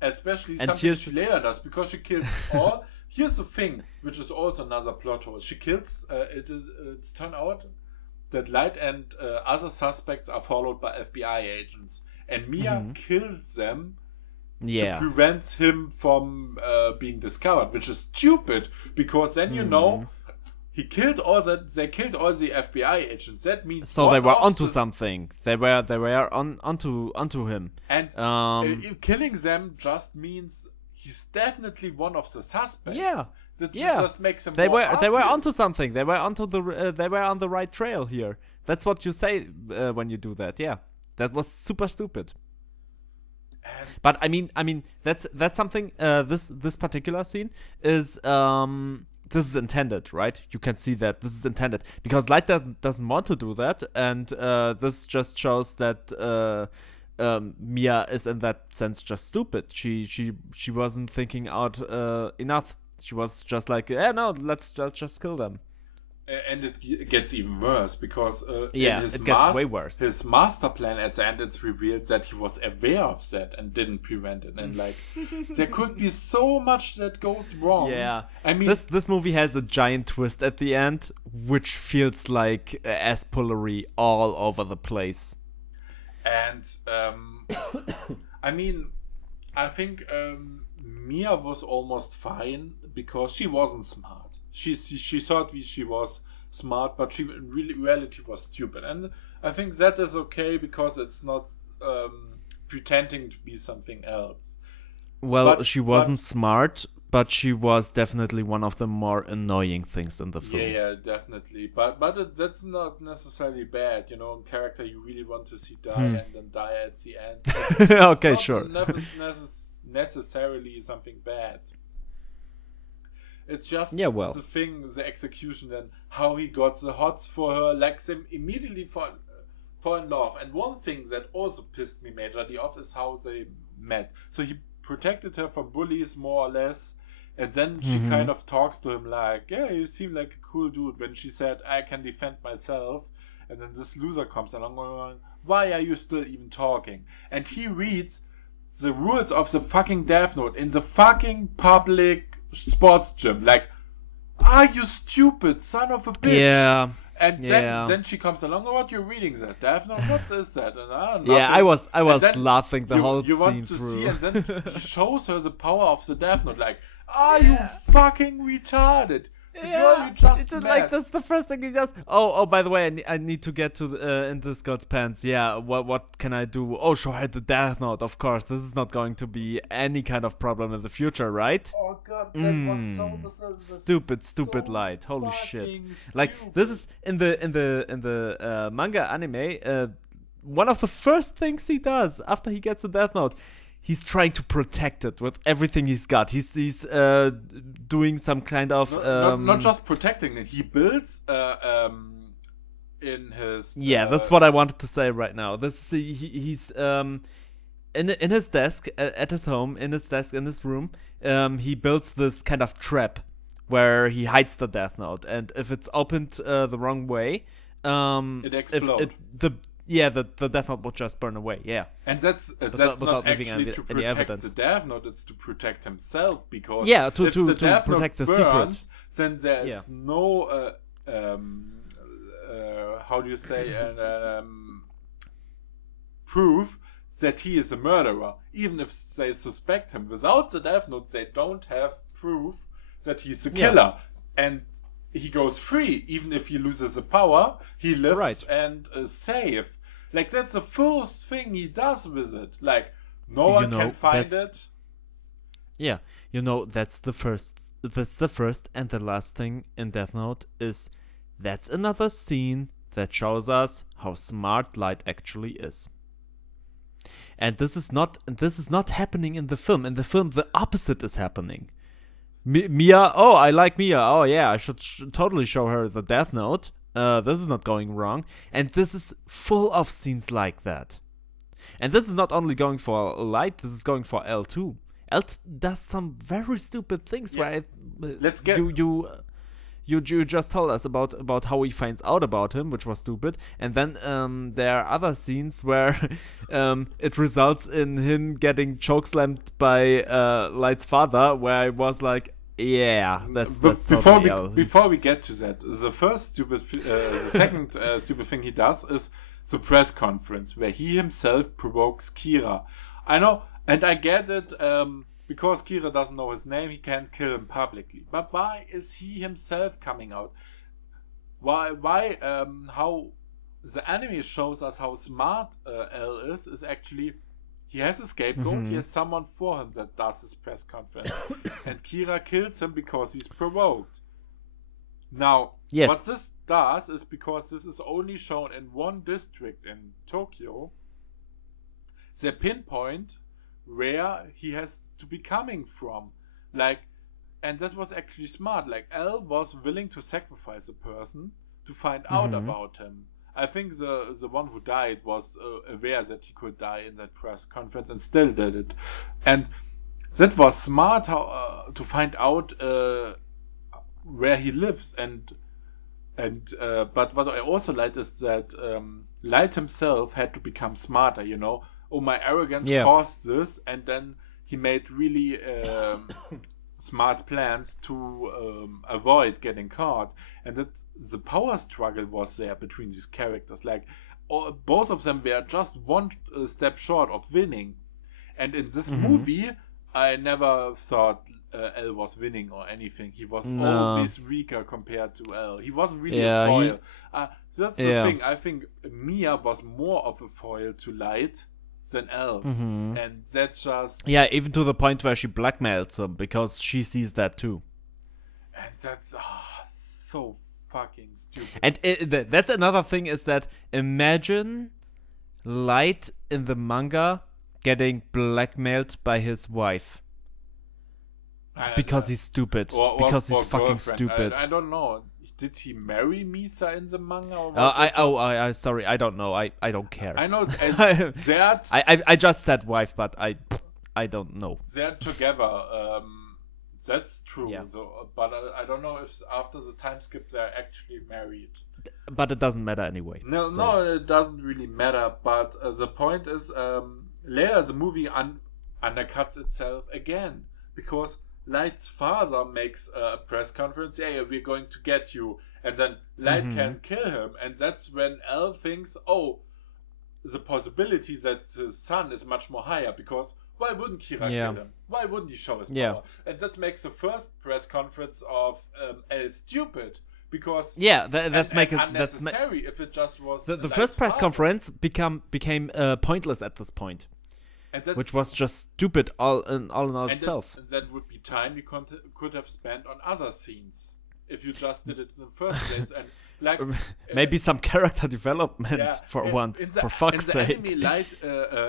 Especially something she later does, because she kills all. Here's the thing, which is also another plot hole. She kills. It's turned out that Light and other suspects are followed by FBI agents, and Mia kills them to prevent him from being discovered, which is stupid, because then you know they killed all the FBI agents. That means so they were onto something. They were onto him. And killing them just means he's definitely one of the suspects. That just makes him. They were onto something. They were they were on the right trail here. That's what you say when you do that. Yeah, that was super stupid. But I mean that's something. This particular scene is this is intended, right? You can see that this is intended because Light doesn't want to do that, and this just shows that Mia is in that sense just stupid. She wasn't thinking out enough. She was just like, no, let's just kill them. And it gets even worse because it gets way worse. His master plan at the end, it's revealed that he was aware of that and didn't prevent it. And like, there could be so much that goes wrong. Yeah, I mean, this movie has a giant twist at the end, which feels like spoilery all over the place. And I mean, I think Mia was almost fine because she wasn't smart. She thought she was smart, but she in reality was stupid. And I think that is okay because it's not pretending to be something else. Well, she wasn't smart, but she was definitely one of the more annoying things in the film. Yeah, definitely. But that's not necessarily bad. You know, a character you really want to see die and then die at the end. Okay, sure. Necessarily something bad. It's just the thing, the execution, then how he got the hots for her, like them immediately fall in love. And one thing that also pissed me majorly off is how they met. So he protected her from bullies more or less, and then she kind of talks to him like, yeah, you seem like a cool dude, when she said, I can defend myself. And then this loser comes along going, why are you still even talking? And he reads the rules of the fucking Death Note in the fucking public sports gym. Like, are you stupid, son of a bitch? Yeah. And then she comes along. What you're reading that Death Note? What is that? And I was laughing the whole you scene want to through. See, and then he shows her the power of the Death Note. Like, are you fucking retarded? The girl you just met. Like, that's the first thing he does. Oh, by the way, I need to get to in this girl's pants. Yeah, what can I do? Oh, show her the Death Note, of course. This is not going to be any kind of problem in the future, right? Oh god, that was so stupid Light. Holy shit! Stupid. Like, this is in the manga anime. One of the first things he does after he gets the Death Note, he's trying to protect it with everything he's got. He's doing some kind of not just protecting it. He builds in his that's what I wanted to say right now. He's in his desk at his home, in his desk in his room. He builds this kind of trap where he hides the Death Note, and if it's opened the wrong way, it explodes. The Death Note will just burn away. Yeah, and that's not actually to protect the Death Note. It's to protect himself, because to protect the secret. Then there is no how do you say proof that he is a murderer. Even if they suspect him, without the Death Note, they don't have proof that he's a killer, and he goes free. Even if he loses the power, he lives and is safe. Like, that's the first thing he does with it. Like, no one can find it. Yeah, that's the first and the last thing in Death Note is that's another scene that shows us how smart Light actually is. And this is not happening in the film. In the film, the opposite is happening. Mia, oh, I like Mia. Oh, yeah, I should totally show her the Death Note. This is not going wrong. And this is full of scenes like that. And this is not only going for Light, this is going for L too. L does some very stupid things where you just told us about how he finds out about him, which was stupid. And then there are other scenes where it results in him getting chokeslammed by Light's father, where I was like, yeah, that's before we get to that, the second stupid thing he does is the press conference where he himself provokes Kira. I know, and I get it, because Kira doesn't know his name, he can't kill him publicly. But why is he himself coming out? Why how the anime shows us how smart L is actually, he has a scapegoat, he has someone for him that does his press conference. And Kira kills him because he's provoked. Now, what this does is, because this is only shown in one district in Tokyo, they pinpoint where he has to be coming from. Like, And that was actually smart. Like, L was willing to sacrifice a person to find out about him. I think the one who died was aware that he could die in that press conference and still did it. And that was smart to find out where he lives. But what I also liked is that Light himself had to become smarter, you know. Oh, my arrogance caused this, and then he made really smart plans to avoid getting caught. And that the power struggle was there between these characters. Like, both of them were just one step short of winning. And in this movie, I never thought L was winning or anything. He was always weaker compared to L. He wasn't really a foil. That's the thing. I think Mia was more of a foil to Light than L. And that's just... Yeah, even to the point where she blackmails him because she sees that too. And that's so fucking stupid. And that's another thing, is that imagine Light in the manga getting blackmailed by his wife. Because he's stupid. Because he's fucking stupid. I don't know. Did he marry Misa in the manga? Or I sorry, I don't know. I don't care. I know. I just said wife, but I don't know. They're together. That's true. Yeah. So, but I don't know if after the time skip they're actually married. But it doesn't matter anyway. No, it doesn't really matter. But the point is, later the movie undercuts itself again, because Light's father makes a press conference. Yeah, we're going to get you, and then Light can kill him, and that's when L thinks, oh, the possibility that his son is much more higher, because why wouldn't Kira kill him? Why wouldn't he show his power? And that makes the first press conference of L stupid, because that makes it unnecessary. If it just was the first press conference became pointless at this point. Which was just stupid all in all itself. And that would be time you could have spent on other scenes if you just did it in the first place. And like maybe some character development for once, for fuck's sake. In the anime, Light,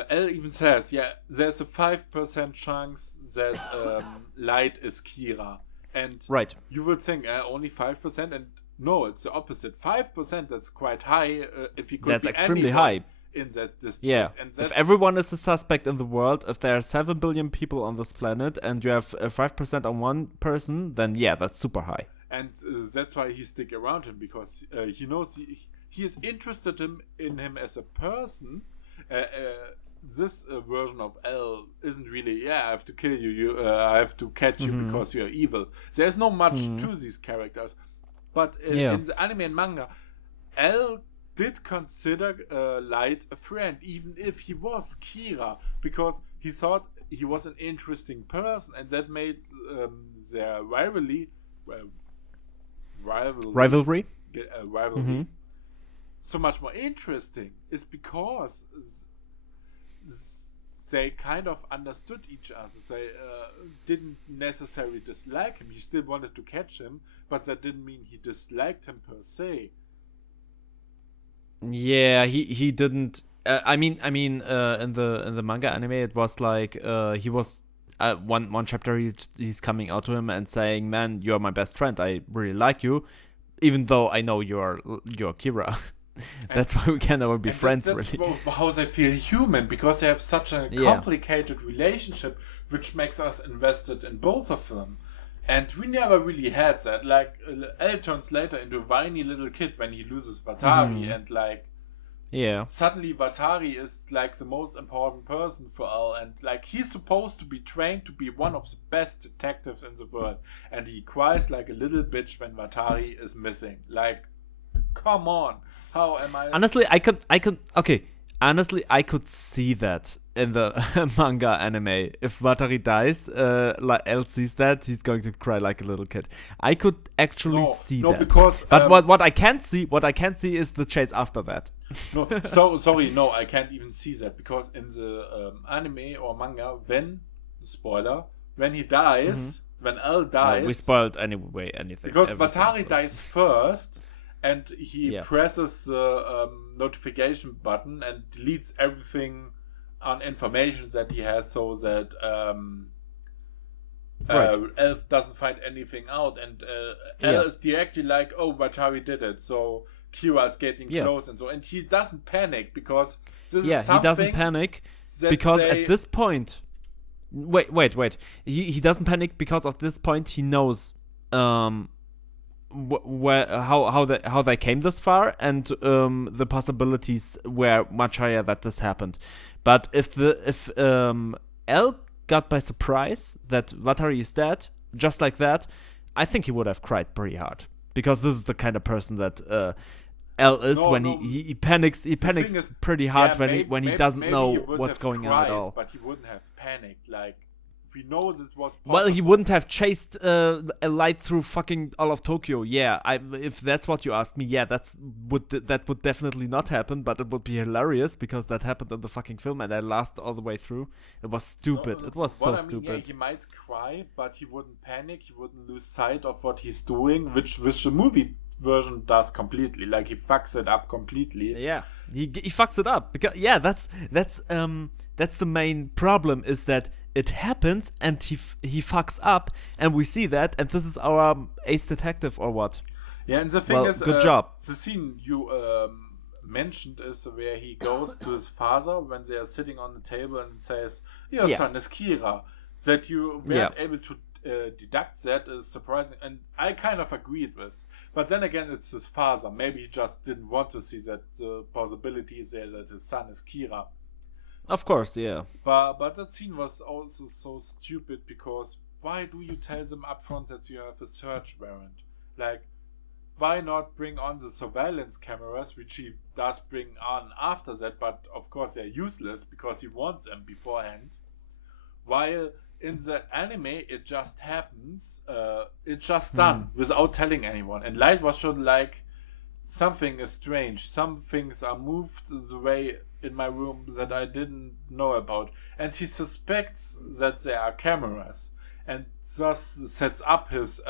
L even says, there's a 5% chance that Light is Kira. And you would think only 5%, and no, it's the opposite. 5%, that's quite high. If you could, that's extremely high. In that district. Yeah, and if everyone is a suspect in the world, if there are 7 billion people on this planet and you have 5% on one person, then that's super high. And that's why he stick around him, because he knows he is interested in him as a person. This version of L isn't really, I have to kill you, I have to catch you because you're evil. There's no much to these characters. But in the anime and manga, L did consider Light a friend, even if he was Kira, because he thought he was an interesting person, and that made their rivalry so much more interesting. Is because they kind of understood each other. They didn't necessarily dislike him. He still wanted to catch him, but that didn't mean he disliked him per se. Yeah, he didn't. I mean, in the manga anime, it was like he was one chapter. He's coming out to him and saying, "Man, you're my best friend. I really like you, even though I know you're Kira." That's why we can never be friends. That's really how they feel human, because they have such a complicated relationship, which makes us invested in both of them. And we never really had that. Like, L turns later into a whiny little kid when he loses Watari, and like, suddenly Watari is like the most important person for L, and like, he's supposed to be trained to be one of the best detectives in the world, and he cries like a little bitch when Watari is missing. Like, come on, how am I? Honestly, I could see that in the manga anime. If Watari dies, L sees that, he's going to cry like a little kid. I could actually see that. Because what I can't see is the chase after that. Sorry, I can't even see that, because in the anime or manga, when he dies, when L dies, we spoiled anyway anything. Because Watari dies first. And he presses the notification button and deletes everything on information that he has, so that Elf doesn't find anything out, and Yeah. El is directly like, oh, Watari did it, so Kira is getting Yeah. close, and he doesn't panic because this is Yeah, he doesn't something panic that because they... at this point, wait. He doesn't panic because at this point he knows where how they came this far, and the possibilities were much higher that this happened. But if L got by surprise that Watari is dead just like that, I think he would have cried pretty hard, because this is the kind of person that L is. When he panics pretty hard when he doesn't know what's going on at all. But he wouldn't have panicked. Like, we know this was possible. Well, he wouldn't have chased a light through fucking all of Tokyo. Yeah, if that's what you ask me, yeah, that would definitely not happen. But it would be hilarious because that happened in the fucking film, and I laughed all the way through. It was stupid. It was so stupid. Yeah, he might cry, but he wouldn't panic. He wouldn't lose sight of what he's doing, which the movie version does completely. Like, he fucks it up completely. Yeah, he fucks it up because that's the main problem, is that it happens and he fucks up, and we see that, and this is our ace detective or what. Yeah, and the thing is, good job. The scene you mentioned is where he goes to his father when they are sitting on the table and says, your son is Kira. That you weren't able to deduct that is surprising, and I kind of agreed with. But then again, it's his father. Maybe he just didn't want to see that the possibility is there that his son is Kira. Of course, yeah. But that scene was also so stupid, because why do you tell them up front that you have a search warrant? Like, why not bring on the surveillance cameras, which he does bring on after that, but of course they're useless because he wants them beforehand. While in the anime, it just happens, it's just done without telling anyone. And Light was shown like, something is strange. Some things are moved the way in my room that I didn't know about. And he suspects that there are cameras, and thus sets up his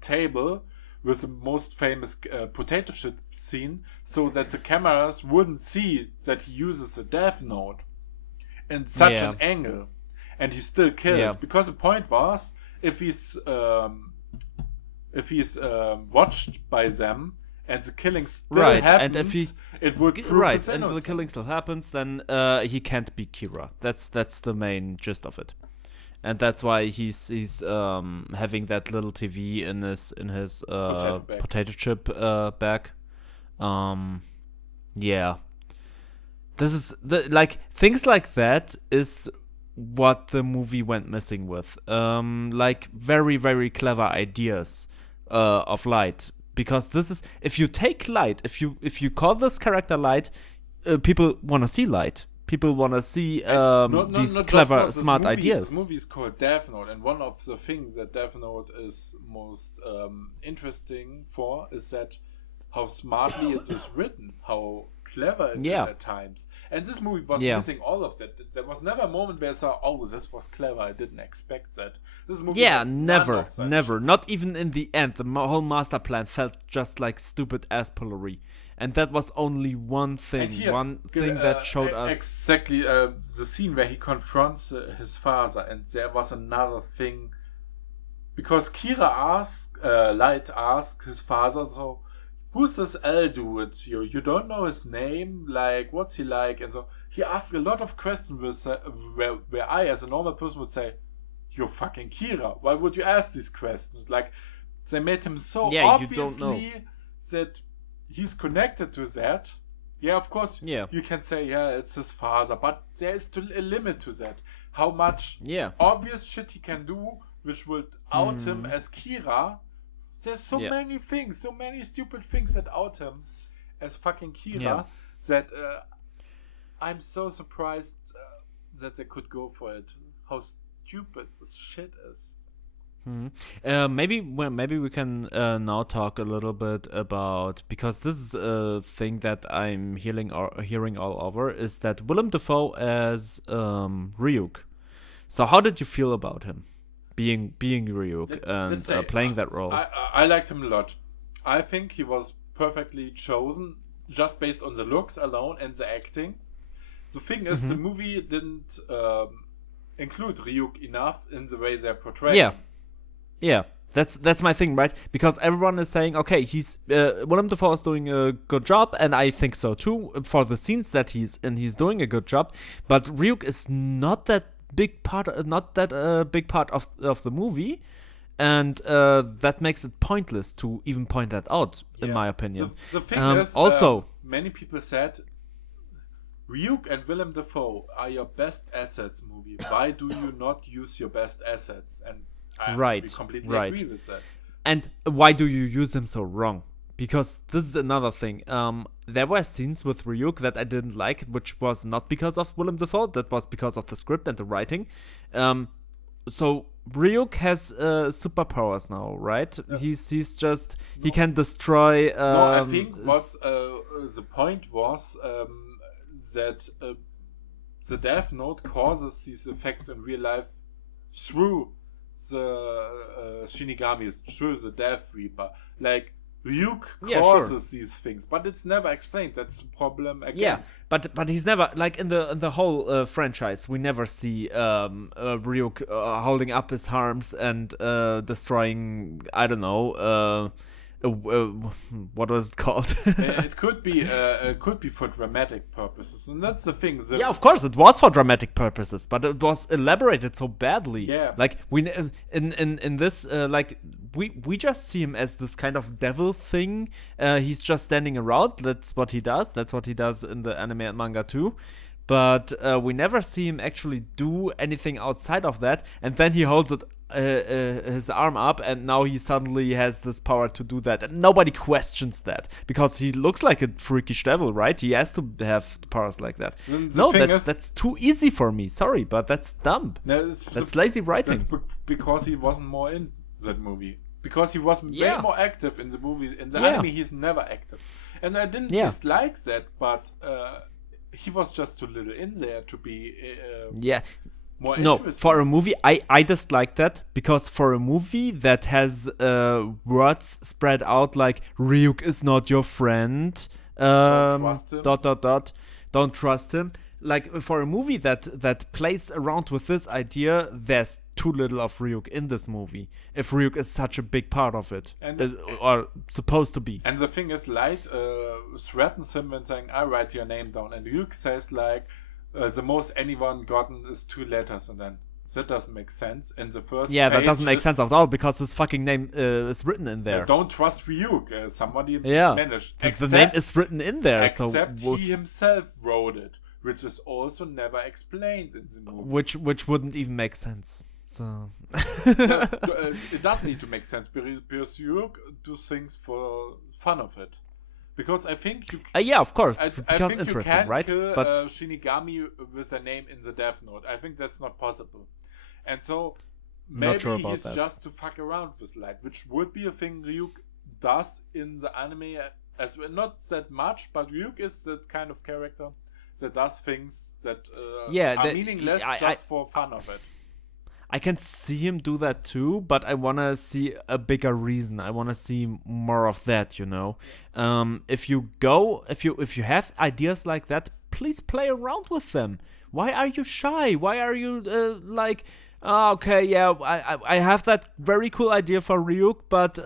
table with the most famous potato chip scene, so that the cameras wouldn't see that he uses a death note in such an angle. And he's still killed, because the point was, if he's watched by them and the killing still happens, and if it would prove his innocence. And if the killing still happens, then he can't be Kira. That's the main gist of it, and that's why he's having that little TV in his potato chip bag. Yeah, this is things like that is what the movie went missing with. Like, very, very clever ideas of Light, because this is, if you take Light, if you call this character Light, people want to see Light. People want to see these clever, smart ideas. This movie is called Death Note, and one of the things that Death Note is most interesting for is that how smartly it is written, how clever it is at times. And this movie was missing all of that. There was never a moment where I saw, oh, this was clever, I didn't expect that. This movie never. Not even in the end. The whole master plan felt just like stupid aspillery. And that was only one thing. One thing that showed us. Exactly, the scene where he confronts his father, and there was another thing. Because Light asked his father, so, who's this L dude? You don't know his name? Like, what's he like? And so he asked a lot of questions where I, as a normal person, would say, you're fucking Kira. Why would you ask these questions? Like, they made him so obviously that he's connected to that. Yeah, of course, you can say, it's his father. But there is still a limit to that. How much obvious shit he can do, which would out him as Kira. There's so many things, so many stupid things that out him as fucking Kira, that I'm so surprised that they could go for it. How stupid this shit is. Maybe we can now talk a little bit about, because this is a thing that I'm hearing all over, is that Willem Dafoe as Ryuk. So how did you feel about him? Being Ryuk and playing that role. I liked him a lot. I think he was perfectly chosen just based on the looks alone and the acting. The thing is, the movie didn't include Ryuk enough in the way they're portraying. Yeah, yeah. That's my thing, right? Because everyone is saying, okay, he's Willem Dafoe is doing a good job, and I think so too for the scenes that he's in. He's doing a good job, but Ryuk is not that big part, big part of the movie, and that makes it pointless to even point that out, in my opinion. The thing is, also, many people said Ryuk and Willem Dafoe are your best assets movie. Why do you not use your best assets? And we completely agree with that. And why do you use them so wrong? Because this is another thing. There were scenes with Ryuk that I didn't like, which was not because of Willem Dafoe. That was because of the script and the writing. So Ryuk has superpowers now, right? Yeah. He's just he can destroy. No, I think the point was that the Death Note causes these effects in real life through the Shinigamis, through the Death Reaper. Like Ryuk causes these things, but it's never explained. That's the problem again. Yeah, but he's never, like, in the whole franchise, we never see Ryuk holding up his arms and destroying, I don't know, what was it called? It could be for dramatic purposes, and that's the thing. Yeah, of course, it was for dramatic purposes, but it was elaborated so badly. Yeah, like we in this like we just see him as this kind of devil thing. He's just standing around. That's what he does. That's what he does in the anime and manga too. But we never see him actually do anything outside of that. And then he holds it. His arm up, and now he suddenly has this power to do that, and nobody questions that because he looks like a freakish devil, right? He has to have powers like that. No, that's too easy for me. Sorry, but that's dumb. That's lazy writing. That's because he wasn't more in that movie. Because he was way more active in the movie. In the anime, he's never active, and I didn't dislike that, but he was just too little in there to be. No, for a movie, I dislike that because for a movie that has words spread out like Ryuk is not your friend, don't trust him. Don't trust him. Like for a movie that plays around with this idea, there's too little of Ryuk in this movie. If Ryuk is such a big part of it, or supposed to be. And the thing is, Light threatens him when saying, "I write your name down," and Ryuk says like. The most anyone gotten is 2 letters, and then that doesn't make sense. In the first that doesn't make sense at all because his fucking name is written in there. Don't trust Ryuk. Somebody managed. The name is written in there. Except he himself wrote it, which is also never explained in the movie. Which wouldn't even make sense. So it does need to make sense because Ryuk do things for fun of it. Because I think you... yeah, of course. I think you can't kill Shinigami with a name in the Death Note. I think that's not possible. And so, maybe he's just to fuck around with Light, which would be a thing Ryuk does in the anime as well. Not that much, but Ryuk is that kind of character that does things that are meaninless just for fun of it. I can see him do that too, but I want to see a bigger reason. I want to see more of that, you know. If you have ideas like that, please play around with them. Why are you shy? Why are you like, okay, yeah, I have that very cool idea for Ryuk, but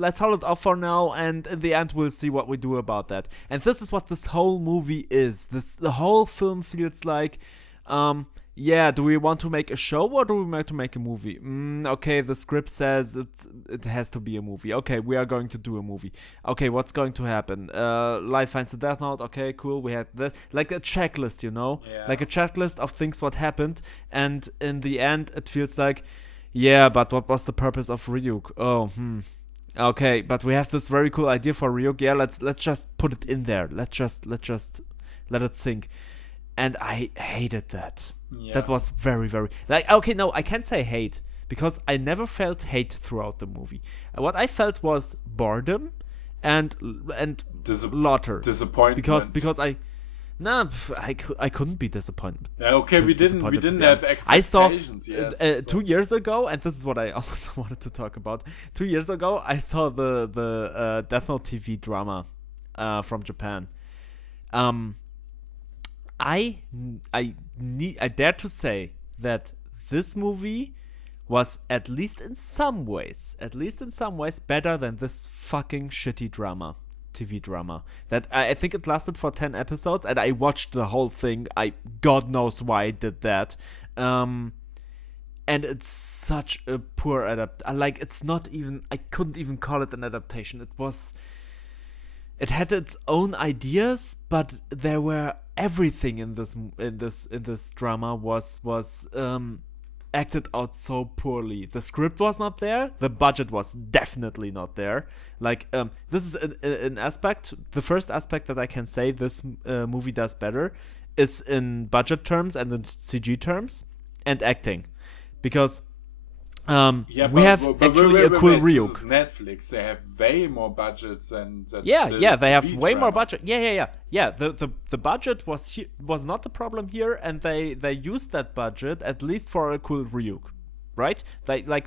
let's hold it off for now, and in the end we'll see what we do about that. And this is what this whole movie is. The whole film feels like, yeah, do we want to make a show or do we want to make a movie? Okay, the script says it has to be a movie. Okay, we are going to do a movie. Okay, what's going to happen? Light finds the Death Note. Okay, cool. We had this, like a checklist, you know, like a checklist of things what happened, and in the end, it feels like, yeah, but what was the purpose of Ryuk? Oh, Okay, but we have this very cool idea for Ryuk. Yeah, let's just put it in there. Let's just let it sink. And I hated that. Yeah. That was very, very... Like, okay, no, I can't say hate, because I never felt hate throughout the movie. What I felt was boredom and slaughter. Disappointment. Because I couldn't be disappointed. Yeah, okay, we didn't have expectations. I saw 2 years ago, and this is what I also wanted to talk about. 2 years ago, I saw the Death Note TV drama from Japan. I dare to say that this movie was at least in some ways better than this fucking shitty TV drama. That I think it lasted for 10 episodes, and I watched the whole thing. God knows why I did that. And it's such a poor like, it's not even, I couldn't even call it an adaptation. It had its own ideas, but there were everything in this drama was acted out so poorly. The script was not there. The budget was definitely not there. Like, this is an aspect. The first aspect that I can say this movie does better is in budget terms and in CG terms and acting, because we have actually a cool Ryuk. This is Netflix. They have way more budgets than that. They have way more budget. Yeah. The budget was not the problem here, and they used that budget at least for a cool Ryuk, right? They had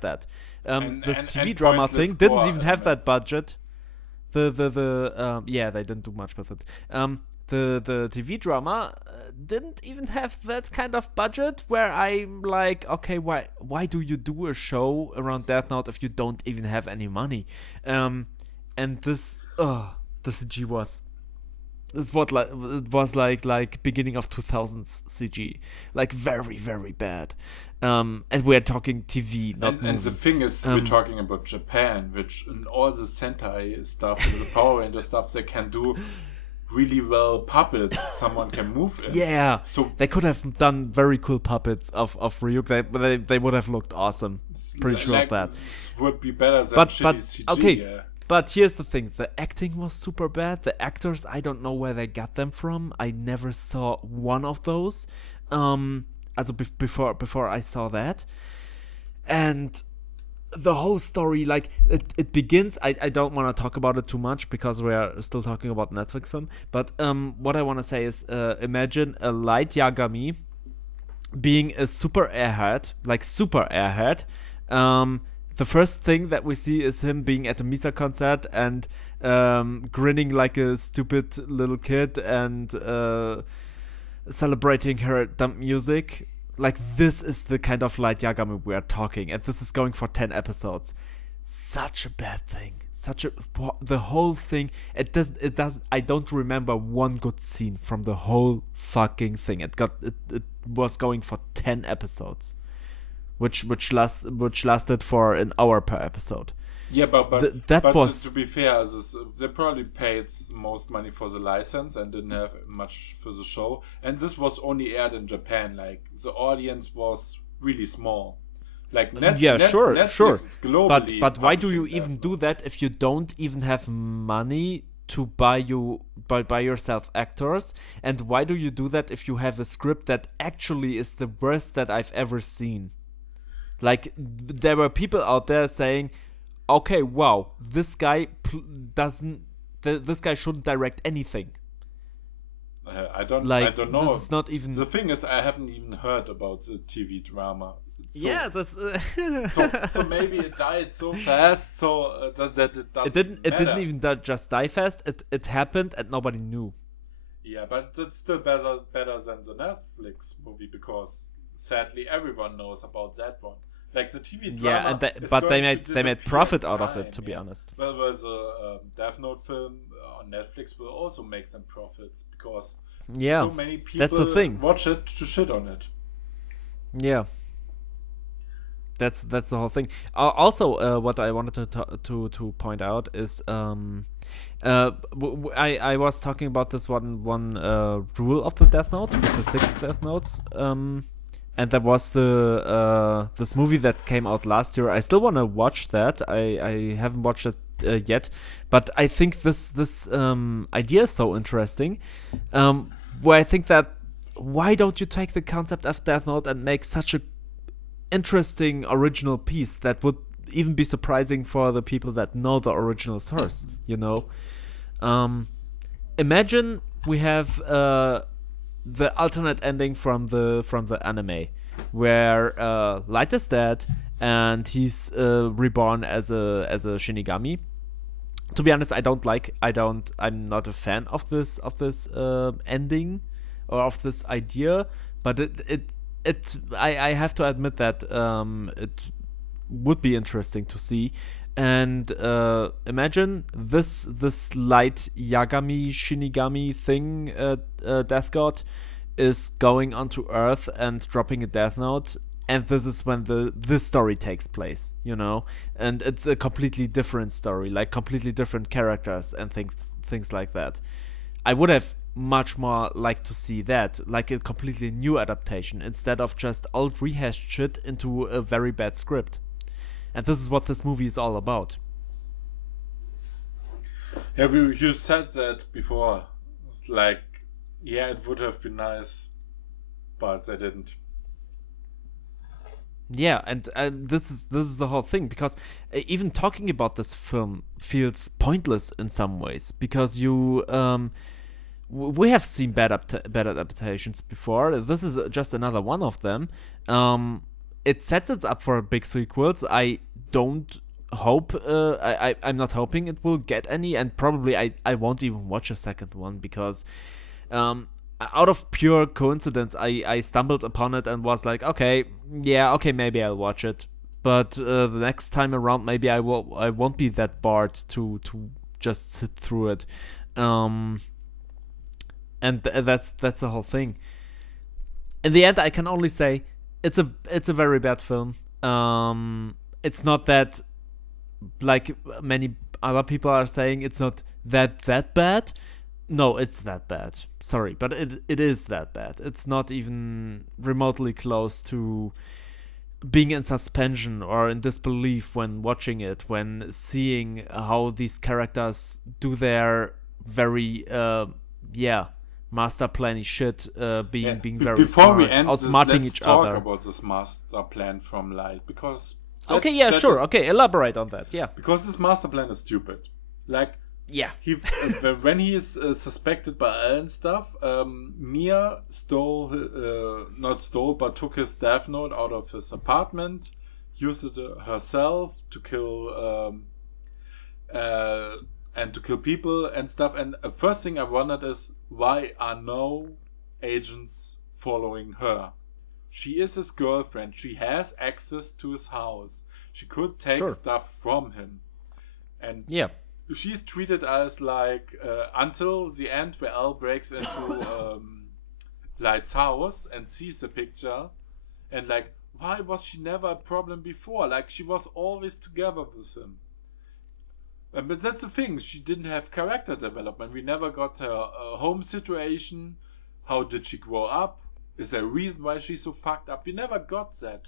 that. This TV drama thing didn't even have that budget. They didn't do much with it. The TV drama didn't even have that kind of budget, where I'm like, okay, why do you do a show around Death Note if you don't even have any money? And this the CG was it was like beginning of 2000s CG, like very, very bad. And we're talking TV, not movie. And the thing is, we're talking about Japan, which in all the Sentai stuff and the Power Ranger stuff, they can do really well puppets someone can move in. Yeah, so they could have done very cool puppets of Ryuk. They would have looked awesome. Pretty sure of that. Would be better than shitty CG. Okay, yeah. But here's the thing: the acting was super bad. The actors, I don't know where they got them from. I never saw one of those. Also before I saw that, and the whole story, like, it begins. I don't want to talk about it too much because we are still talking about Netflix film. But what I want to say is, imagine a light Yagami being a super airhead. The first thing that we see is him being at a Misa concert and grinning like a stupid little kid and celebrating her dumb music. Like, this is the kind of light Yagami we are talking, and this is going for 10 episodes. Such a bad thing. The whole thing. It does. I don't remember one good scene from the whole fucking thing. It was going for 10 episodes, which lasted for an hour per episode. Yeah, but to be fair, they probably paid most money for the license and didn't have much for the show. And this was only aired in Japan. Like, the audience was really small. Like, Netflix is globally. But why do you even do that if you don't even have money to buy yourself actors? And why do you do that if you have a script that actually is the worst that I've ever seen? Like, there were people out there saying, okay, wow, this guy this guy shouldn't direct anything. I don't know. This is not even. The thing is, I haven't even heard about the TV drama. So maybe it died so fast. So it didn't even just die fast. It happened and nobody knew. Yeah, but it's still better than the Netflix movie, because sadly everyone knows about that one. Like, the TV drama. Yeah, but they made profit out of it, to be honest. Well, the Death Note film on Netflix will also make some profits, because so many people that's the thing. Watch it to shit on it. Yeah, that's the whole thing. Also, what I wanted to point out is, I was talking about this one rule of the Death Note, the 6 Death Notes. And there was this movie that came out last year. I still want to watch that. I haven't watched it yet, but I think this idea is so interesting. Where I think that, why don't you take the concept of Death Note and make such a interesting original piece that would even be surprising for the people that know the original source? You know, imagine we have the alternate ending from the anime, where Light is dead and he's reborn as a Shinigami. To be honest, I'm not a fan of this ending or of this idea, but I have to admit that it would be interesting to see. And imagine this light Yagami Shinigami thing, Death God, is going onto Earth and dropping a Death Note, and this is when this story takes place, and it's a completely different story, like completely different characters and things like that. I would have much more liked to see that, like a completely new adaptation, instead of just old rehashed shit into a very bad script. And this is what this movie is all about. Yeah, you said that before. It's like, yeah, it would have been nice, but they didn't. Yeah, and this is the whole thing, because even talking about this film feels pointless in some ways, because we have seen bad adaptations before. This is just another one of them. It sets it up for big sequels. I don't hope. I'm not hoping it will get any, and probably I won't even watch a second one, because um, out of pure coincidence, I stumbled upon it and was like, okay, yeah, okay, maybe I'll watch it. But the next time around, maybe I won't be that bored to just sit through it. Um, and that's the whole thing. In the end, I can only say it's a very bad film. It's not that, like many other people are saying, it's not that bad. No, it's that bad. Sorry, but it is that bad. It's not even remotely close to being in suspension or in disbelief when watching it, when seeing how these characters do their very yeah, master planny shit, being very Before we smart, end this, outsmarting let's each talk other. about this master plan from Light, because Okay, yeah, sure. Okay, elaborate on that. Yeah. Because this master plan is stupid. Like, Yeah. he when he is suspected by Al and stuff, Mia not stole, but took his Death Note out of his apartment, used it herself to kill and to kill people and stuff. And the first thing I wondered is, why are no agents following her? She is his girlfriend. She has access to his house. She could take stuff from him. And yeah, she's treated as like, until the end where Al breaks into Light's house and sees the picture, and like, why was she never a problem before? Like, she was always together with him. But that's the thing, she didn't have character development. We never got her home situation. How did she grow up? Is there a reason why she's so fucked up? We never got that.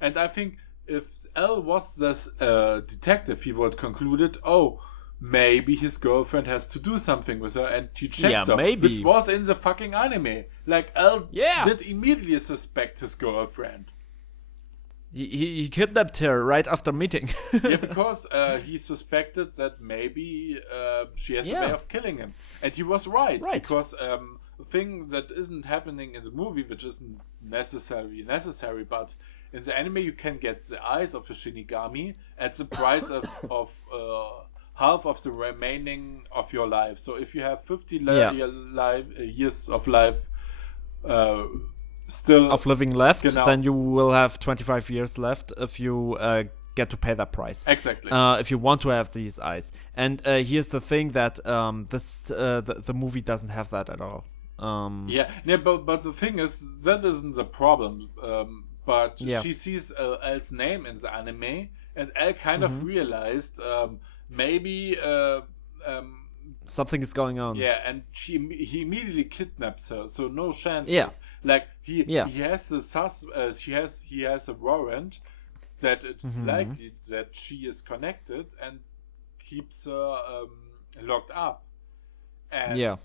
And I think if L was this detective, he would concluded, oh, maybe his girlfriend has to do something with her, and he checks her. Maybe. Which was in the fucking anime. Like, L did immediately suspect his girlfriend. He kidnapped her right after meeting. Yeah, because he suspected that maybe she has a way of killing him. And he was right. Because a thing that isn't happening in the movie, which isn't necessary, but in the anime you can get the eyes of a Shinigami at the price of half of the remaining of your life. So if you have 50 years of life still of living left, then you will have 25 years left if you get to pay that price. Exactly. If you want to have these eyes. And here's the thing, that the movie doesn't have that at all. But the thing is, that isn't the problem. But she sees El's name in the anime, and El kind of realized maybe something is going on. Yeah, and he immediately kidnaps her, so no chances. Yeah. Like he has the he has a warrant that it's likely that she is connected, and keeps her locked up. And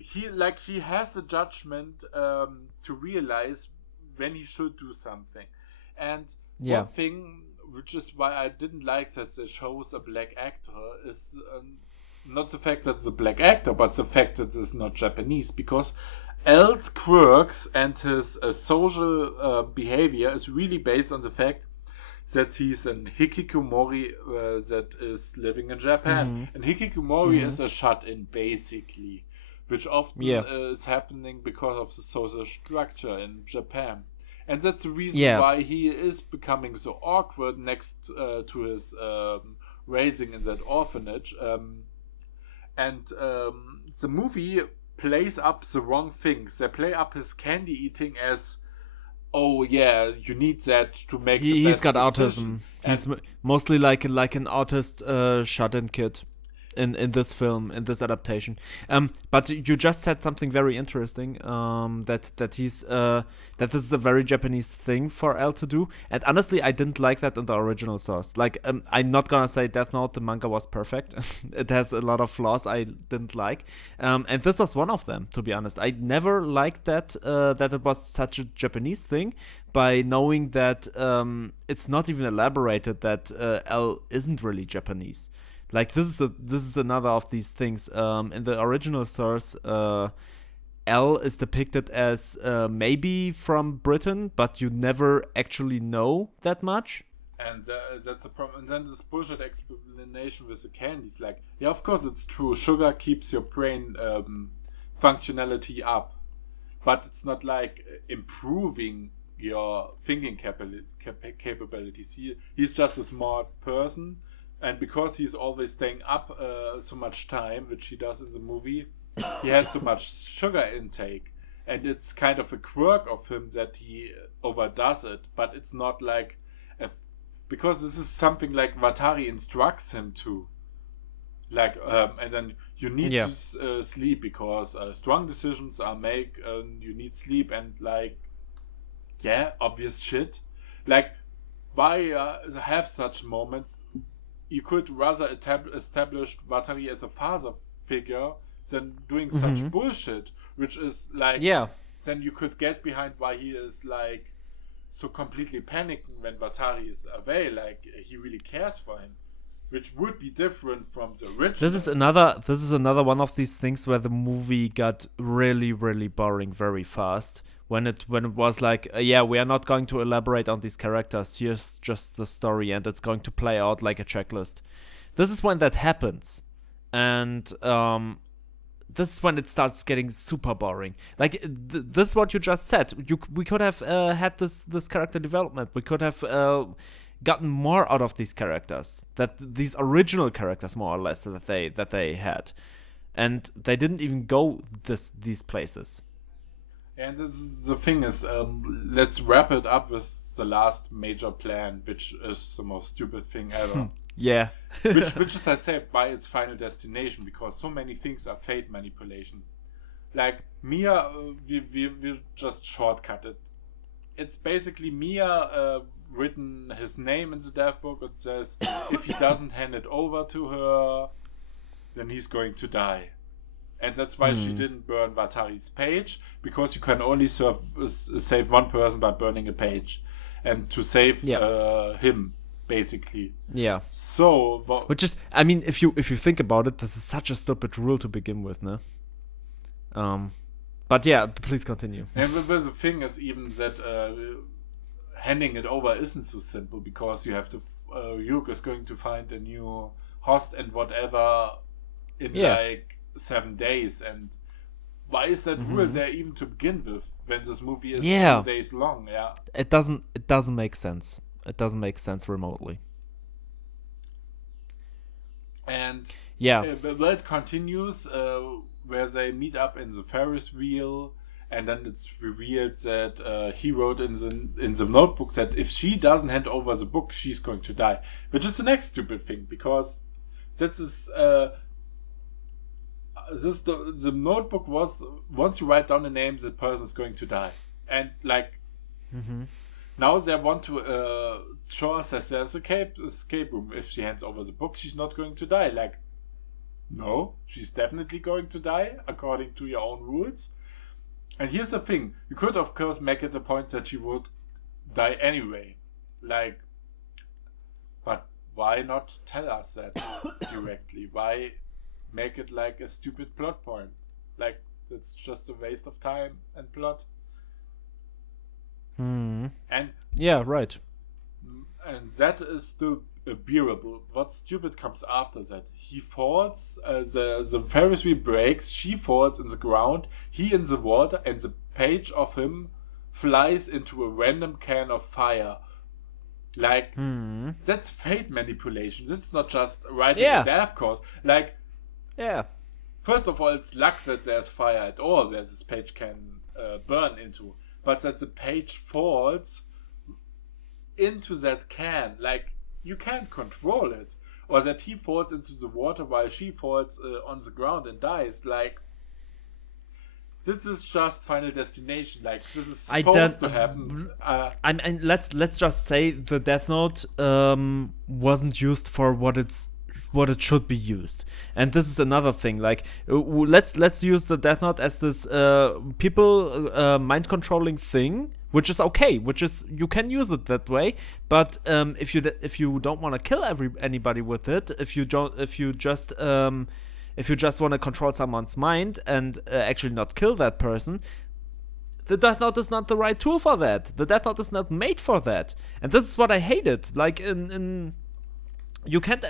he has a judgment to realize when he should do something. And one thing, which is why I didn't like that they chose a black actor, is not the fact that it's a black actor, but the fact that it's not Japanese, because L's quirks and his social behavior is really based on the fact that he's an hikikomori that is living in Japan. And hikikomori is a shut-in, basically. which often is happening because of the social structure in Japan. And that's the reason why he is becoming so awkward next to his raising in that orphanage. The movie plays up the wrong things. They play up his candy eating as, oh yeah, you need that to make the best decision. He's got decision. autism. He's mostly like an autist shut-in kid in this film, in this adaptation. But you just said something very interesting. That he's that this is a very Japanese thing for L to do. And honestly, I didn't like that in the original source. Like, I'm not gonna say Death Note, the manga was perfect. It has a lot of flaws I didn't like. And this was one of them, to be honest. I never liked that it was such a Japanese thing, by knowing that it's not even elaborated that L isn't really Japanese. Like, this is another of these things. In the original source, L is depicted as maybe from Britain, but you never actually know that much. And that's the problem. And then this bullshit explanation with the candies. Like, yeah, of course it's true. Sugar keeps your brain functionality up. But it's not like improving your thinking capabilities. He's just a smart person. And because he's always staying up so much time, which he does in the movie, he has so much sugar intake. And it's kind of a quirk of him that he overdoes it. But it's not like... because this is something like Watari instructs him to. Like, and then you need to sleep because strong decisions are made, you need sleep, and like, yeah, obvious shit. Like, why have such moments? You could rather establish Watari as a father figure than doing such bullshit, which is like, then you could get behind why he is like so completely panicking when Watari is away. Like, he really cares for him, which would be different from the original. This is another one of these things where the movie got really, really boring very fast. When it was like, we are not going to elaborate on these characters. Here's just the story, and it's going to play out like a checklist. This is when that happens, and this is when it starts getting super boring. Like, this is what you just said. We could have had this character development. We could have gotten more out of these characters, these original characters, more or less, that they had, and they didn't even go these places. And the thing is, let's wrap it up with the last major plan, which is the most stupid thing ever. Yeah. which is, I say, why it's Final Destination, because so many things are fate manipulation. Like, Mia, we just shortcut it. It's basically Mia written his name in the death book. It says if he doesn't hand it over to her, then he's going to die. And that's why she didn't burn Watari's page, because you can only save one person by burning a page. And to save him, basically. Yeah. So... which is, I mean, if you think about it, this is such a stupid rule to begin with, no? But yeah, please continue. And the thing is even that handing it over isn't so simple, because you have to... Ryuk is going to find a new host and whatever in like 7 days, and why is that rule there even to begin with when this movie is 2 days long? It doesn't make sense. It doesn't make sense remotely. And it continues where they meet up in the Ferris wheel, and then it's revealed that he wrote in the notebook that if she doesn't hand over the book, she's going to die, which is the next stupid thing, because that is the notebook was, once you write down a name, the person is going to die. And like now they want to show us that there's a escape room. If she hands over the book, she's not going to die. Like, no, she's definitely going to die according to your own rules. And here's the thing, you could of course make it a point that she would die anyway, like, but why not tell us that directly? Why make it like a stupid plot point? Like, it's just a waste of time and plot. And yeah, right. and that is still bearable. What stupid comes after that? He falls, the Ferris wheel breaks, she falls in the ground, he in the water, and the page of him flies into a random can of fire. Like, that's fate manipulation. That's not just writing a death cause. Like, first of all, it's luck that there's fire at all where this page can burn into. But that the page falls into that can, like, you can't control it. Or that he falls into the water while she falls on the ground and dies. Like, this is just Final Destination. Like, this is supposed to happen. And let's just say the Death Note wasn't used for what it should be used. And this is another thing. Like, let's use the Death Note as this people mind controlling thing, which is okay. Which is, you can use it that way. But if you don't want to kill anybody with it, if you just want to control someone's mind and actually not kill that person, the Death Note is not the right tool for that. The Death Note is not made for that. And this is what I hated. Like, you can't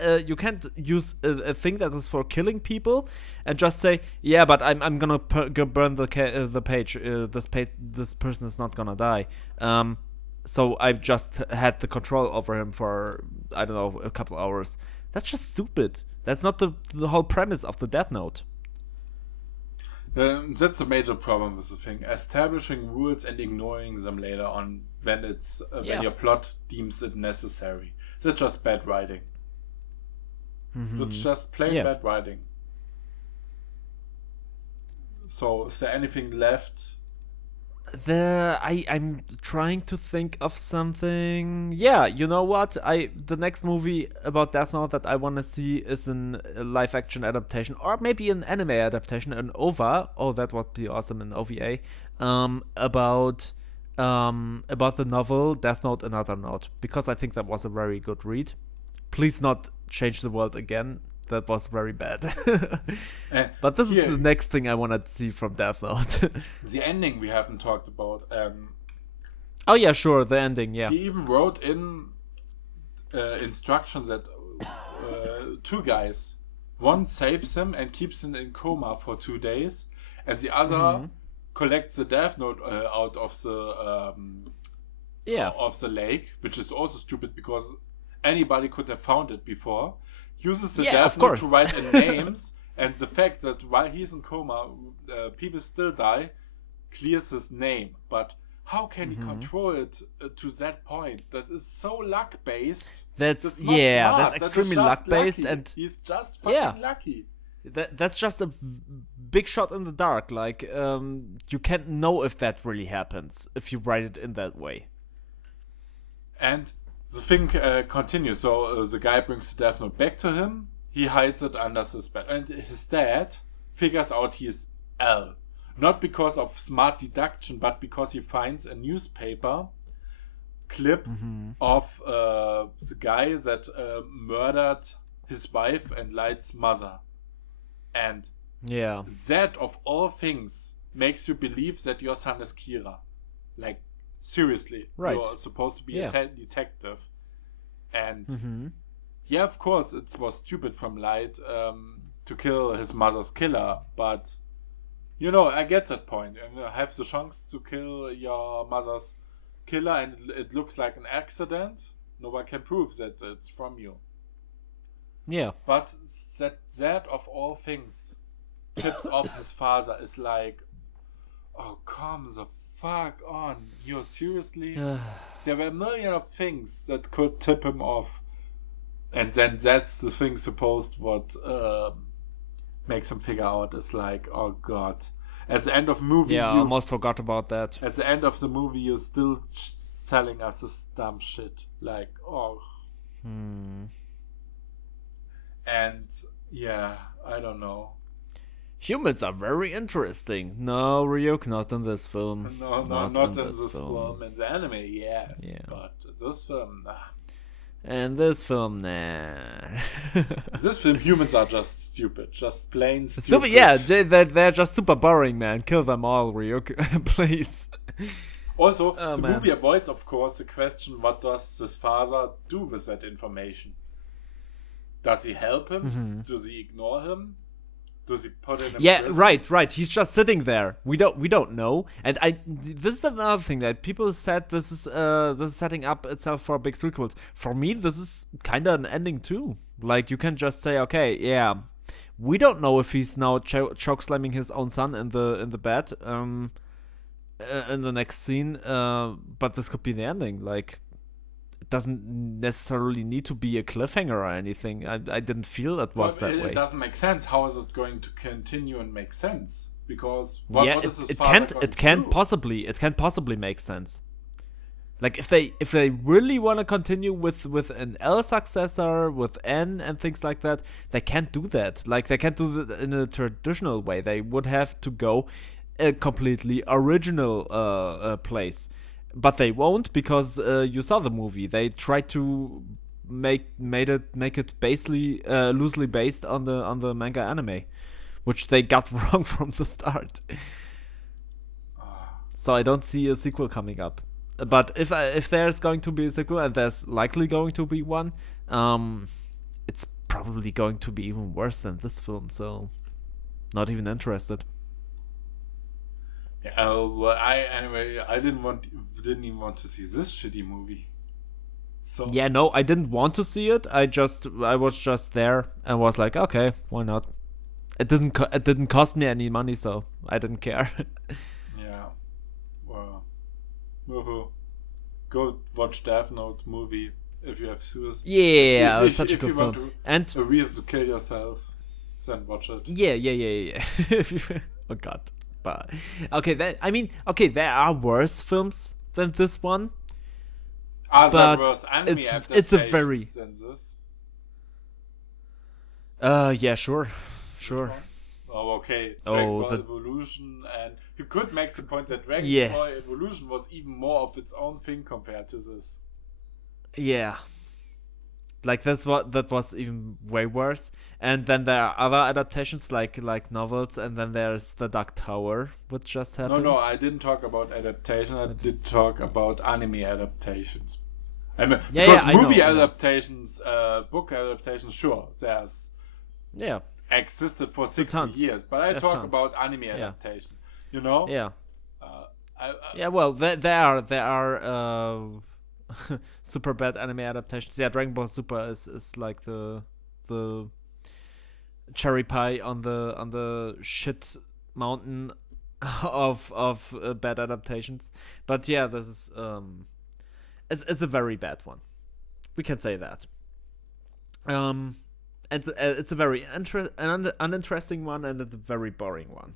use a thing that is for killing people and just say, yeah, but I'm gonna burn the page. This person is not gonna die. So I just had the control over him for, I don't know, a couple hours. That's just stupid. That's not the whole premise of the Death Note. That's a major problem with the thing. Establishing rules and ignoring them later on when when your plot deems it necessary. That's just bad writing. It's just plain bad writing. So, is there anything left? I'm trying to think of something. Yeah, you know what? The next movie about Death Note that I want to see is a live action adaptation, or maybe an anime adaptation, an OVA. Oh, that would be awesome, an OVA. About the novel Death Note, Another Note, because I think that was a very good read. Please not change the world again. That was very bad. But this is the next thing I want to see from Death Note. The ending we haven't talked about. Oh yeah, sure, the ending, yeah. He even wrote in instructions that two guys, one saves him and keeps him in coma for 2 days, and the other collects the Death Note out of the lake, which is also stupid because anybody could have found it before. Uses the Death Note to write in names, and the fact that while he's in coma, people still die, clears his name. But how can he control it to that point? That is so luck based. That's not smart. That's extremely luck based, and he's just fucking lucky. That's just a big shot in the dark. Like, you can't know if that really happens if you write it in that way. And the thing continues. So the guy brings the Death Note back to him. He hides it under his bed. And his dad figures out he is L. Not because of smart deduction, but because he finds a newspaper clip of the guy that murdered his wife and Light's mother. And that, of all things, makes you believe that your son is Kira. Like, seriously, you're supposed to be a detective. And of course it was stupid from Light to kill his mother's killer, but you know, I get that point. And have the chance to kill your mother's killer and it looks like an accident, no one can prove that it's from you. But that of all things tips off his father is like, oh, come the fuck on, you're seriously? There were a million of things that could tip him off, and then that's the thing what makes him figure out is like, oh god. At the end of the movie, I almost forgot about that. At the end of the movie, you're still selling us this dumb shit. Like, oh. And I don't know. Humans are very interesting. No, Ryuk, not in this film. No, not in this film. In the anime, yes. But this film, nah. And this film, nah. This film, humans are just stupid. Just plain stupid. Yeah, they're just super boring, man. Kill them all, Ryuk. Please. Also, Oh, the man. movie avoids, of course, the question: what does his father do with that information? Does he help him? Mm-hmm. Does he ignore him? Does he put him in Yeah, prison? right. He's just sitting there. We don't know. And this is another thing that people said this is setting up itself for big sequels. For me, this is kind of an ending too. Like you can just say, okay, yeah, we don't know if he's now choke slamming his own son in the bed in the next scene. But this could be the ending. Like it doesn't necessarily need to be a cliffhanger or anything. I didn't feel it was But that it way. doesn't make sense. How is it going to continue and make sense? Because Yeah, what is his it father can't going it to can't do? possibly make sense. Like if they really want to continue with an L successor with N and things like that, they can't do that. Like they can't do that in a traditional way. They would have to go a completely original place, but they won't because you saw the movie. They tried to make it basically loosely based on the manga anime, which they got wrong from the start. Ah, So I don't see a sequel coming up. But if there's going to be a sequel, and there's likely going to be one, it's probably going to be even worse than this film. So not even interested. yeah, well, I didn't even want to see this shitty movie. So Yeah, no, I didn't want to see it. I was just there and was like, okay, why not? It didn't cost me any money, so I didn't care. yeah, well, woohoo. Go watch Death Note movie if you have suicide. Yeah, it's such a If good you want film. And a reason to kill yourself, then watch it. yeah. If you- oh god. But okay, okay, there are worse films than this one, Are there but worse anime it's a very adaptations than this? yeah, sure. Which Sure. one? Oh, okay. Dragon Oh, Ball the Evolution, and you could make the point that Dragon Ball yes. Evolution was even more of its own thing compared to this. Yeah. Like that was even way worse. And then there are other adaptations like novels, and then there's the Dark Tower, which just No, happened. I didn't talk about adaptation. I But did talk about anime adaptations. I mean, yeah, because I movie know. adaptations, book adaptations, sure, there's Yeah, existed for the 60 tons. years. But I There's talk tons. about anime Yeah. adaptation. You know, Yeah. uh, I, Yeah, well, there are super bad anime adaptations. Yeah, Dragon Ball Super is like the cherry pie on the shit mountain of bad adaptations. But yeah, this is it's a very bad one. We can say that. Um, it's a very uninteresting one, and it's a very boring one.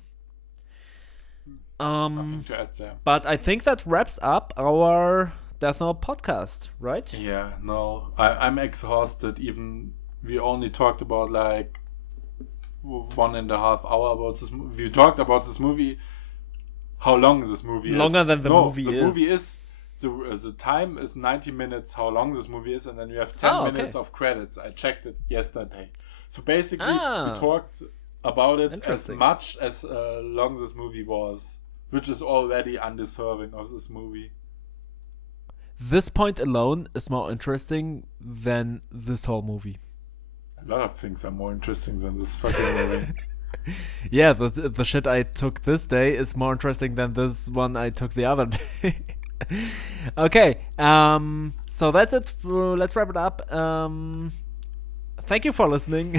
nothing Um, to add there. but I think that wraps up our Death Note podcast, right? Yeah, no, I'm exhausted. Even we only talked about like 1.5 hour about this. We talked about this movie. How long this movie Longer is? than the No, movie the is. movie is the time is 90 minutes. How long this movie is, and then we have 10 Oh, minutes okay. of credits. I checked it yesterday. So basically, we Ah, talked about it as interesting. much as long this movie was, which is already undeserving of this movie. This point alone is more interesting than this whole movie. A lot of things are more interesting than this fucking movie. Yeah, the shit I took this day is more interesting than this one I took the other day. Okay, so that's it. Let's wrap it up. Thank you for listening.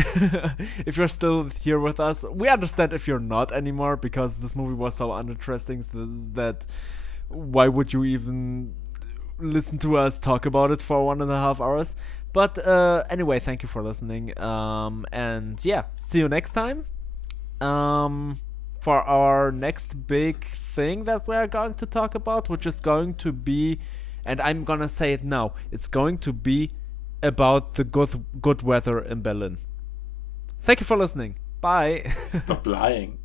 If you're still here with us, we understand if you're not anymore because this movie was so uninteresting that why would you even listen to us talk about it for 1.5 hours? But anyway, thank you for listening. And yeah, see you next time. Um, for our next big thing that we're going to talk about, which is going to be, and I'm gonna say it now, it's going to be about the good weather in Berlin. Thank you for listening. Bye. Stop lying.